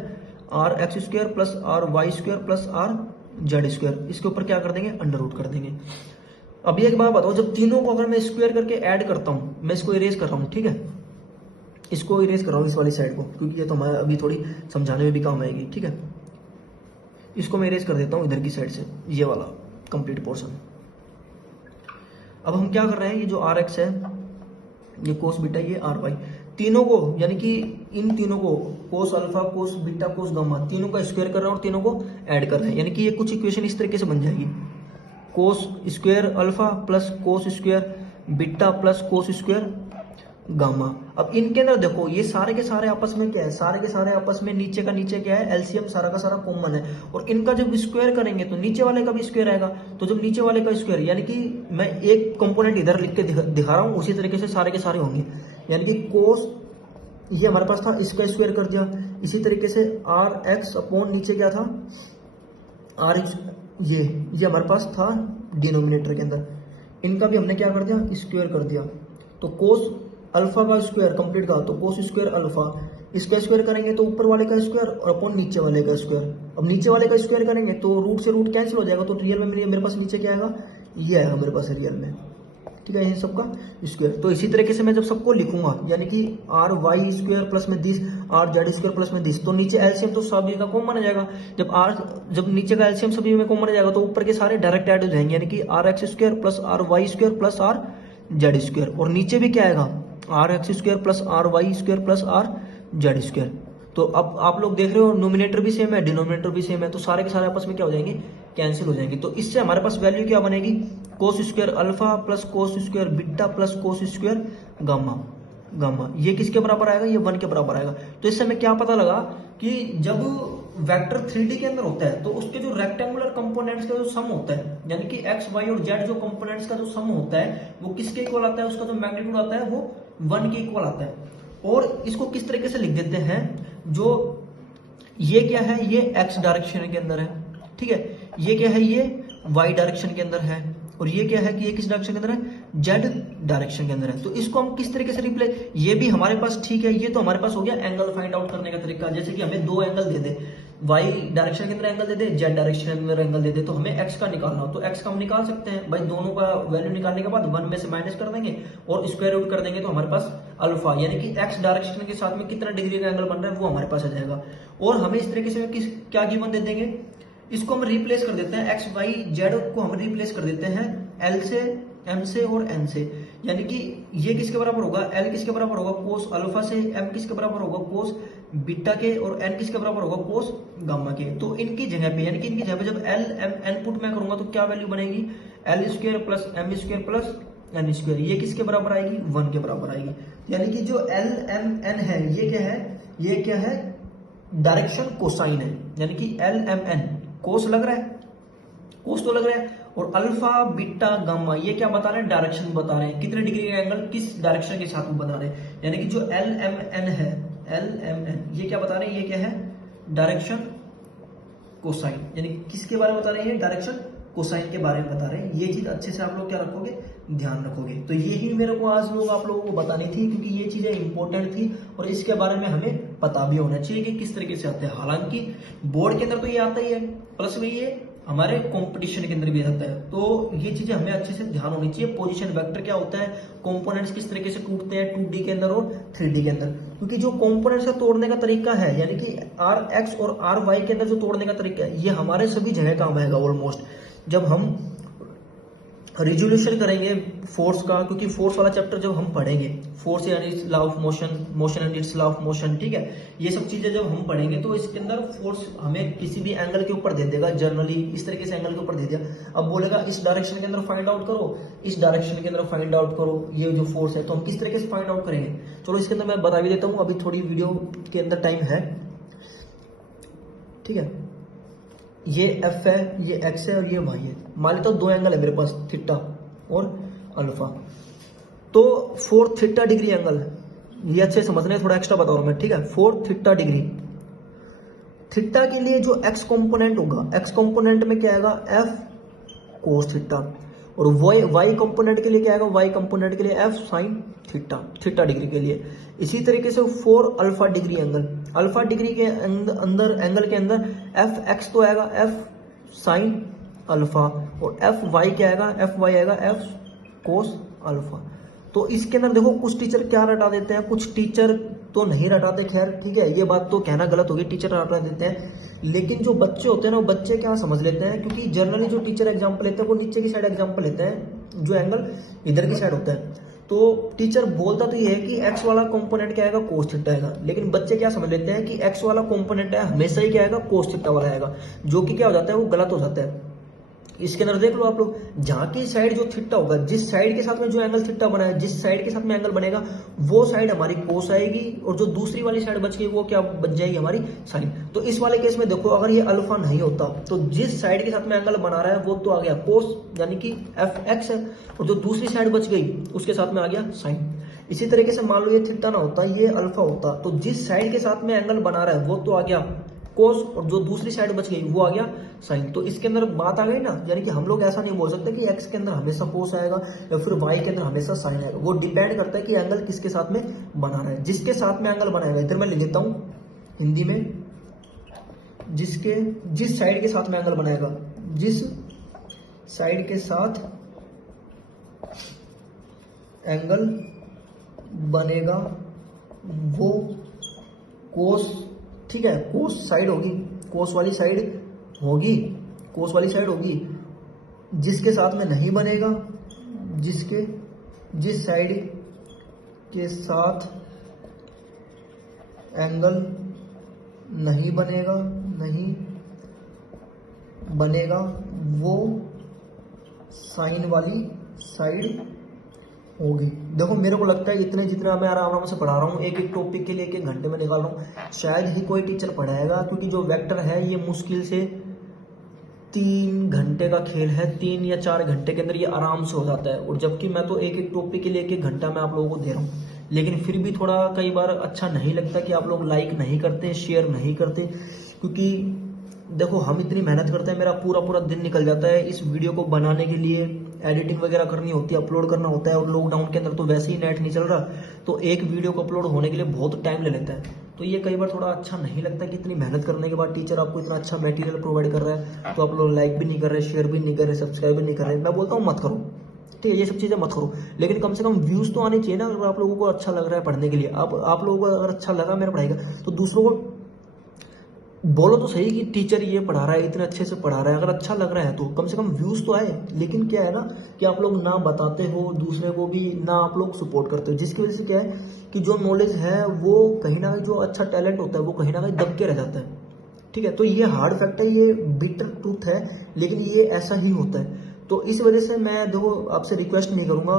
R X square plus R Y square plus R Z square, इसके ऊपर क्या कर देंगे, अंडर रूट कर देंगे। अब एक बात बताओ, जब तीनों को अगर मैं स्क्वायर करके ऐड करता हूँ, मैं इसको इरेज कर रहा हूँ, ठीक है, इसको इरेज कर रहा हूँ इस वाली साइड को, क्योंकि ये तो हमारा अभी थोड़ी समझाने में भी काम आएगी। ठीक है, इसको मैं इरेज कर देता हूँ इधर की साइड से, ये वाला कंप्लीट पोर्शन। अब हम क्या कर रहे हैं, ये जो आर एक्स है, ये कोस बीटा, ये आर वाई, तीनों को यानी कि इन तीनों को cos alpha cos beta cos gamma तीनों का स्क्वायर कर रहे हैं और तीनों को ऐड कर रहे हैं, यानी कि ये कुछ इक्वेशन इस तरीके से बन जाएगी, cos square alpha plus cos square beta plus cos square gamma. अब इनके अंदर देखो ये सारे के सारे आपस में क्या है, सारे के सारे आपस में नीचे का नीचे क्या है, एलसीएम सारा का सारा कॉमन है, और इनका जब स्क्वायर करेंगे तो नीचे वाले का भी स्क्वायर आएगा। तो जब नीचे वाले का स्क्वायर, यानी कि मैं एक कंपोनेंट इधर लिख के दिखा रहा हूं, उसी तरीके से सारे के सारे होंगे, यानी कि कोस ये हमारे पास था, इसका स्क्वायर कर दिया। इसी तरीके से आर एक्स अपॉन नीचे क्या था, आर ये हमारे पास था डिनोमिनेटर के अंदर, इनका भी हमने क्या कर दिया, स्क्वायर कर दिया। तो कोस अल्फा का स्क्वायर कंप्लीट का, तो कोस स्क्वायर अल्फा, इसका स्क्वायर करेंगे तो ऊपर वाले का स्क्वायर और अपॉन नीचे वाले का स्क्वायर। अब नीचे वाले का स्क्वायर करेंगे तो रूट से रूट कैंसिल हो जाएगा, तो रियल में मेरे पास नीचे क्या आएगा, ये आएगा मेरे पास रियल में। ठीक है, इन सबका स्क्वायर। तो इसी तरीके से मैं जब सबको लिखूंगा यानी कि आर वाई स्क्वायर प्लस में this are Z square plus में दिस, तो नीचे एलसीएम तो सभी का कॉमन आ जाएगा। जब नीचे का एलसीएम सभी में कॉमन आ जाएगा तो ऊपर के सारे डायरेक्ट ऐड हो जाएंगे, यानी कि R X square plus R Y square plus R Z square, और नीचे भी क्या आएगा R X square plus R Y square plus R Z square. तो अब आप लोग देख रहे हो नोमिनेटर भी सेम है डिनोमिनेटर भी सेम है, तो सारे के सारे आपस में क्या हो जाएंगे, कैंसिल हो जाएंगे। तो इससे हमारे पास वैल्यू क्या बनेगी, cos square alpha plus cos square beta plus cos square gamma. Gamma ये किसके बराबर आएगा, ये 1 के बराबर आएगा। तो इससे हमें क्या पता लगा कि जब वेक्टर 3D के अंदर होता है तो उसके जो रेक्टेंगुलर कंपोनेंट्स का जो सम होता है, यानी कि एक्स वाई और जेड जो कंपोनेंट्स का जो सम होता है वो किसके इक्वल आता है, उसका जो मैग्नीट्यूड आता है वो 1 के इक्वल आता है। और इसको किस तरीके से लिख देते हैं, जो ये क्या है, ये एक्स डायरेक्शन के अंदर है, ठीक है, ये क्या है, ये वाई डायरेक्शन के अंदर है, और ये क्या है कि ये किस डायरेक्शन के अंदर है, जेड डायरेक्शन के अंदर है। तो इसको हम किस तरीके से रिप्लेस, ये भी हमारे पास ठीक है, ये तो हमारे पास हो गया एंगल फाइंड आउट करने का तरीका। जैसे कि हमें 2 एंगल दे दे, वाई डायरेक्शन के अंदर एंगल दे दे, जेड डायरेक्शन के अंदर एंगल दे दे, तो हमें एक्स का निकालना हो तो एक्स का हम निकाल सकते हैं भाई। दोनों का वैल्यू निकालने के बाद 1 में से माइनस कर देंगे और स्क्वायर रूट कर देंगे, तो हमारे पास अल्फा यानी कि एक्स डायरेक्शन के साथ में कितना डिग्री का एंगल बन रहा है वो हमारे पास आ जाएगा। और हमें इस तरीके से क्या गिवन दे देंगे, इसको हम रिप्लेस कर देते हैं, एक्स वाई जेड को हम रिप्लेस कर देते हैं एल से, एम से और एन से, यानी कि ये किसके बराबर होगा, एल किसके बराबर होगा, कोस अल्फा से, एम किसके बराबर होगा, कोस बीटा के, और एन किसके बराबर होगा, कोस गामा के। तो इनकी जगह पे यानी कि इनकी जगह पे जब एल एम एन पुट मैं करूंगा तो क्या वैल्यू बनेगी, L square plus M square plus N square, ये किसके बराबर आएगी, 1 के बराबर आएगी। यानी कि जो एल एम एन है ये क्या है, ये क्या है, डायरेक्शन कोसाइन है, यानी कि एल एम एन कोस लग रहा है, कोस तो लग रहा है, और अल्फा बीटा गामा ये क्या बता रहे हैं, डायरेक्शन बता रहे हैं, कितने डिग्री का एंगल किस डायरेक्शन के साथ में बता रहे हैं। यानी कि जो एल एम एन है, एल एम एन ये क्या बता रहे हैं, ये क्या है, डायरेक्शन कोसाइन, यानी किसके बारे में बता रहे हैं, डायरेक्शन कोसाइन के बारे में बता रहे हैं। ये चीज अच्छे से आप लोग क्या रखोगे, ध्यान रखोगे। तो यही मेरे को आज लोग आप लोगों को बतानी थी, क्योंकि ये चीजें इंपॉर्टेंट थी और इसके बारे में हमें पता भी होना चाहिए कि किस तरीके से आते हैं। हालांकि बोर्ड के अंदर तो ये आता ही है, प्लस में ये हमारे कंपटीशन के अंदर भी आता है, तो ये चीजें हमें अच्छे से ध्यान होनी चाहिए। पोजीशन वेक्टर क्या होता है, कंपोनेंट्स किस तरीके से टूटते हैं 2D के अंदर और 3D के अंदर, क्योंकि जो कंपोनेंट्स का तोड़ने का तरीका है, यानी कि आर एक्स और आर वाई के अंदर जो तोड़ने का तरीका है, ये हमारे सभी जगह काम आएगा ऑलमोस्ट। जब हम रिजोल्यूशन करेंगे फोर्स का, क्योंकि फोर्स वाला चैप्टर जब हम पढ़ेंगे, फोर्स यानी law of motion, motion and it's law of motion, ठीक है, ये सब चीजें जब हम पढ़ेंगे तो इसके अंदर फोर्स हमें किसी भी एंगल के ऊपर दे देगा, जनरली इस तरीके से एंगल के ऊपर दे दिया, अब बोलेगा इस डायरेक्शन के अंदर फाइंड आउट करो, इस डायरेक्शन के अंदर फाइंड आउट करो ये जो फोर्स है, तो हम किस तरीके से फाइंड आउट करेंगे। चलो इसके अंदर मैं बता भी देता हूँ, अभी थोड़ी वीडियो के अंदर टाइम है, ठीक है, ये एफ है, ये एक्स है और ये वाई है। मान लेता हूं 2 एंगल है मेरे पास, थीटा और अल्फा, तो 4 थीटा डिग्री एंगल है, ये अच्छे समझने, थोड़ा एक्स्ट्रा बता रहा हूं मैं, ठीक है, 4 थीटा डिग्री। थीटा के लिए जो एक्स कंपोनेंट होगा, एक्स कंपोनेंट में क्या आएगा, एफ कोस थीटा, और वाई कंपोनेंट के लिए क्या आएगा, वाई कंपोनेंट के लिए F sine theta, theta degree के लिए। इसी तरीके से 4 alpha degree angle, alpha degree के अंदर एंगल के अंदर एफ एक्स तो आएगा एफ साइन अल्फा, और एफ वाई क्या आएगा, एफ वाई आएगा एफ कोस अल्फा। तो इसके अंदर देखो कुछ टीचर क्या रटा देते हैं, कुछ टीचर तो नहीं रटाते, खैर ठीक है, ये बात तो कहना गलत होगी, टीचर रटा देते हैं, लेकिन जो बच्चे होते हैं ना वो बच्चे क्या समझ लेते हैं, क्योंकि जनरली जो टीचर एग्जाम्पल लेते हैं वो नीचे की साइड एग्जाम्पल लेते हैं, जो एंगल इधर की साइड होता है, तो टीचर बोलता तो ये है कि एक्स वाला कंपोनेंट क्या आएगा, कोस थीटा आएगा, लेकिन बच्चे क्या समझ लेते हैं कि एक्स वाला कंपोनेंट है हमेशा ही क्या आएगा, कोस थीटा वाला आएगा, जो कि क्या हो जाता है, वो गलत हो जाता है। इसके अंदर देख लो आप लोग, जहां की साइड जो थीटा होगा, जिस साइड के साथ में जो एंगल थीटा बना है, जिस साइड के साथ में एंगल बनेगा वो साइड हमारी कोस आएगी, और जो दूसरी वाली साइड बच गई वो क्या बन जाएगी, हमारी साइन। तो इस वाले केस में देखो, अगर ये अल्फा नहीं होता तो जिस साइड के साथ में एंगल बना रहा है वो तो आ गया कोस, यानी कि एफ एक्स है, और जो दूसरी साइड बच गई उसके साथ में आ गया साइन। इसी तरीके से मान लो ये थीटा ना होता, ये अल्फा होता, तो जिस साइड के साथ में एंगल बना रहा है वो तो आ गया कोस, और जो दूसरी साइड बच गई वो आ गया साइन। तो इसके अंदर बात आ गई ना, यानी कि हम लोग ऐसा नहीं बोल सकते कि एक्स के अंदर हमेशा कोस आएगा या फिर वाई के अंदर हमेशा साइन आएगा, वो डिपेंड करता है कि एंगल किसके साथ में बनाना है। जिसके साथ में एंगल बनाएगा, इधर मैं लिख देता हूं हिंदी में, जिस साइड के साथ में एंगल बनाएगा, जिस साइड के साथ एंगल बनेगा वो कोस, ठीक है, कोस साइड होगी, कोस वाली साइड होगी, कोस वाली साइड होगी। जिसके साथ में नहीं बनेगा, जिस साइड के साथ एंगल नहीं बनेगा वो साइन वाली साइड होगी। देखो मेरे को लगता है इतने जितना मैं आराम से पढ़ा रहा हूँ, एक एक टॉपिक के लिए 1-1 घंटे में निकाल रहा हूँ, शायद ही कोई टीचर पढ़ाएगा, क्योंकि जो वेक्टर है ये मुश्किल से 3 घंटे का खेल है, 3 या 4 घंटे के अंदर ये आराम से हो जाता है। और जबकि मैं तो एक एक टॉपिक के लिए 1-1 घंटा मैं आप लोगों को दे रहा हूँ, लेकिन फिर भी थोड़ा कई बार अच्छा नहीं लगता कि आप लोग लाइक नहीं करते, शेयर नहीं करते। क्योंकि देखो हम इतनी मेहनत करते हैं, मेरा पूरा दिन निकल जाता है इस वीडियो को बनाने के लिए, एडिटिंग वगैरह करनी होती है, अपलोड करना होता है, और लॉकडाउन के अंदर तो वैसे ही नेट नहीं चल रहा, तो एक वीडियो को अपलोड होने के लिए बहुत टाइम ले लेता है। तो ये कई बार थोड़ा अच्छा नहीं लगता कि इतनी मेहनत करने के बाद टीचर आपको इतना अच्छा मटेरियल प्रोवाइड कर रहा है, तो आप लोग लाइक भी नहीं कर रहे, शेयर भी नहीं कर रहे, सब्सक्राइब भी नहीं कर रहे। मैं बोलता हूँ मत करो, ठीक है, ये सब चीज़ें मत करो, लेकिन कम से कम व्यूज़ तो आने चाहिए ना। अगर आप लोगों को अच्छा लग रहा है पढ़ने के लिए, आप लोगों को अगर अच्छा लगा मेरा पढ़ाई का, तो दूसरों को बोलो तो सही कि टीचर ये पढ़ा रहा है, इतने अच्छे से पढ़ा रहा है। अगर अच्छा लग रहा है तो कम से कम व्यूज तो आए। लेकिन क्या है ना कि आप लोग ना बताते हो दूसरे को भी, ना आप लोग सपोर्ट करते हो, जिसकी वजह से क्या है कि जो नॉलेज है वो कहीं ना कहीं, जो अच्छा टैलेंट होता है वो कहीं ना कहीं दब के रह जाता है। ठीक है, तो ये हार्ड फैक्ट है, ये बिटर ट्रूथ है, लेकिन ये ऐसा ही होता है। तो इस वजह से मैं देखो आपसे रिक्वेस्ट नहीं करूँगा,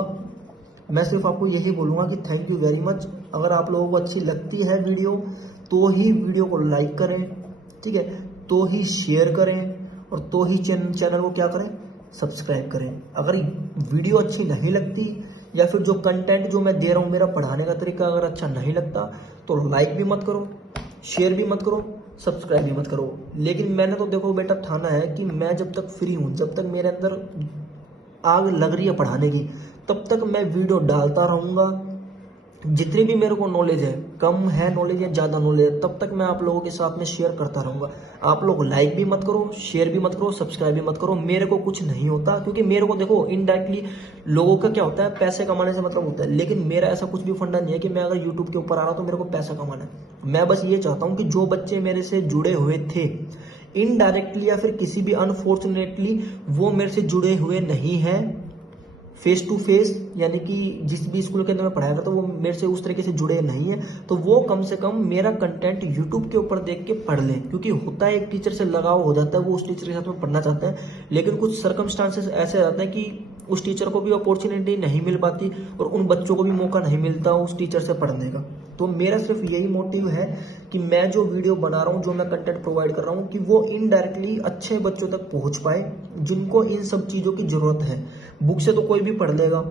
मैं सिर्फ आपको यही बोलूँगा कि थैंक यू वेरी मच। अगर आप लोगों को अच्छी लगती है वीडियो तो ही वीडियो को लाइक करें, ठीक है, तो ही शेयर करें, और तो ही चैनल को क्या करें, सब्सक्राइब करें। अगर वीडियो अच्छी नहीं लगती या फिर जो कंटेंट जो मैं दे रहा हूँ, मेरा पढ़ाने का तरीका अगर अच्छा नहीं लगता, तो लाइक भी मत करो, शेयर भी मत करो, सब्सक्राइब भी मत करो। लेकिन मैंने तो देखो बेटा ठाना है कि मैं जब तक फ्री हूँ, जब तक मेरे अंदर आग लग रही है पढ़ाने की, तब तक मैं वीडियो डालता रहूँगा। जितनी भी मेरे को नॉलेज है, कम है नॉलेज या ज़्यादा नॉलेज है, तब तक मैं आप लोगों के साथ में शेयर करता रहूँगा। आप लोग लाइक भी मत करो, शेयर भी मत करो, सब्सक्राइब भी मत करो, मेरे को कुछ नहीं होता। क्योंकि मेरे को देखो इनडायरेक्टली लोगों का क्या होता है, पैसे कमाने से मतलब होता है, लेकिन मेरा ऐसा कुछ भी फंडा नहीं है कि मैं अगर यूट्यूब के ऊपर आ रहा हूँ तो मेरे को पैसा कमाना है। मैं बस ये चाहता हूँ कि जो बच्चे मेरे से जुड़े हुए थे इनडायरेक्टली या फिर किसी भी अनफॉर्चुनेटली वो मेरे से जुड़े हुए नहीं हैं फेस टू फेस, यानी कि जिस भी स्कूल के अंदर मैं पढ़ाया करता, तो वो मेरे से उस तरीके से जुड़े नहीं है, तो वो कम से कम मेरा कंटेंट यूट्यूब के ऊपर देख के पढ़ लें। क्योंकि होता है एक टीचर से लगाव हो जाता है, वो उस टीचर के साथ में पढ़ना चाहते हैं, लेकिन कुछ सर्कमस्टांसेस ऐसे रहते हैं कि उस टीचर को भी अपॉर्चुनिटी नहीं मिल पाती और उन बच्चों को भी मौका नहीं मिलता उस टीचर से पढ़ने का। तो मेरा सिर्फ यही मोटिव है कि मैं जो वीडियो बना रहा हूँ, जो मैं कंटेंट प्रोवाइड कर रहा हूँ, कि वो इनडायरेक्टली अच्छे बच्चों तक पहुँच पाए जिनको इन सब चीज़ों की ज़रूरत है। बुक से तो कोई भी पढ़ लेगा,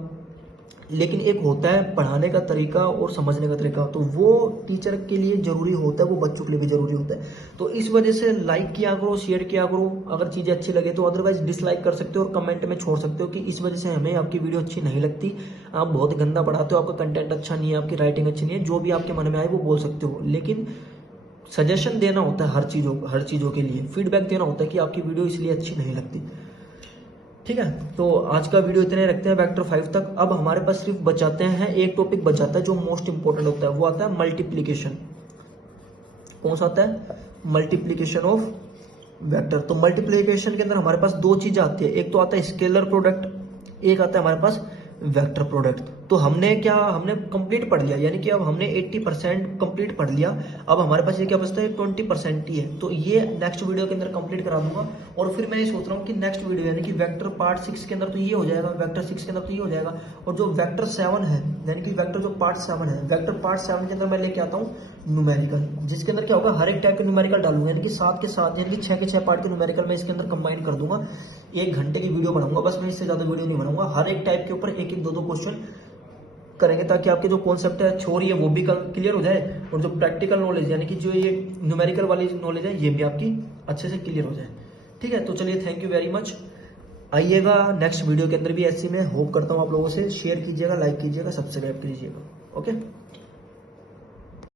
लेकिन एक होता है पढ़ाने का तरीका और समझने का तरीका, तो वो टीचर के लिए जरूरी होता है, वो बच्चों के लिए भी जरूरी होता है। तो इस वजह से लाइक किया करो, शेयर किया करो अगर चीज़ें अच्छी लगे तो, अदरवाइज डिसलाइक कर सकते हो और कमेंट में छोड़ सकते हो कि इस वजह से हमें आपकी वीडियो अच्छी नहीं लगती, आप बहुत गंदा पढ़ाते हो, आपका कंटेंट अच्छा नहीं है, आपकी राइटिंग अच्छी नहीं है, जो भी आपके मन में आए वो बोल सकते हो। लेकिन सजेशन देना होता है हर चीज़ों के लिए, फीडबैक देना होता है कि आपकी वीडियो इसलिए अच्छी नहीं लगती। ठीक है, तो आज का वीडियो इतने रखते हैं वेक्टर 5 तक। अब हमारे पास सिर्फ बचाते हैं एक टॉपिक बचाता है जो मोस्ट इंपोर्टेंट होता है, वो आता है मल्टीप्लीकेशन। कौन सा आता है? Multiplication of vector. तो मल्टीप्लीकेशन के अंदर हमारे पास 2 चीजें आती है, एक तो आता है स्केलर प्रोडक्ट, एक आता है हमारे पास वेक्टर प्रोडक्ट। तो हमने कंप्लीट पढ़ लिया, यानी कि अब हमने 80% कंप्लीट पढ़ लिया। अब हमारे पास ये क्या बचता है, 20% ही है। तो ये नेक्स्ट वीडियो के अंदर कंप्लीट करा दूंगा। और फिर मैं ये सोच रहा हूँ कि नेक्स्ट वीडियो यानी कि वेक्टर पार्ट 6 के अंदर तो ये हो जाएगा, वेक्टर 6 के अंदर तो ये हो जाएगा। और जो वेक्टर 7 है, यानी कि वेक्टर जो पार्ट 7 है, वेक्टर पार्ट 7 के अंदर मैं लेके आता हूँ न्यूमेरिकल, जिसके अंदर क्या होगा, हर एक टाइप के न्यूमेरिकल डालूंगा, यानी कि 7 के 7 यानी कि 6 के 6 पार्ट के न्यूमेरिकल मैं इसके अंदर कंबाइन कर दूंगा। 1 घंटे की वीडियो बनाऊंगा बस, मैं इससे ज्यादा वीडियो नहीं बनाऊंगा। हर एक टाइप के ऊपर 1-1, 2-2 क्वेश्चन करेंगे, ताकि आपके जो कॉन्सेप्ट है थ्योरी है वो भी क्लियर हो जाए, और जो प्रैक्टिकल नॉलेज यानी कि जो ये न्यूमेरिकल वाली नॉलेज है ये भी आपकी अच्छे से क्लियर हो जाए। ठीक है, तो चलिए थैंक यू वेरी मच। आइएगा नेक्स्ट वीडियो के अंदर भी ऐसी मैं होप करता हूँ आप लोगों से, शेयर कीजिएगा, लाइक कीजिएगा, सब्सक्राइब कीजिएगा। ओके।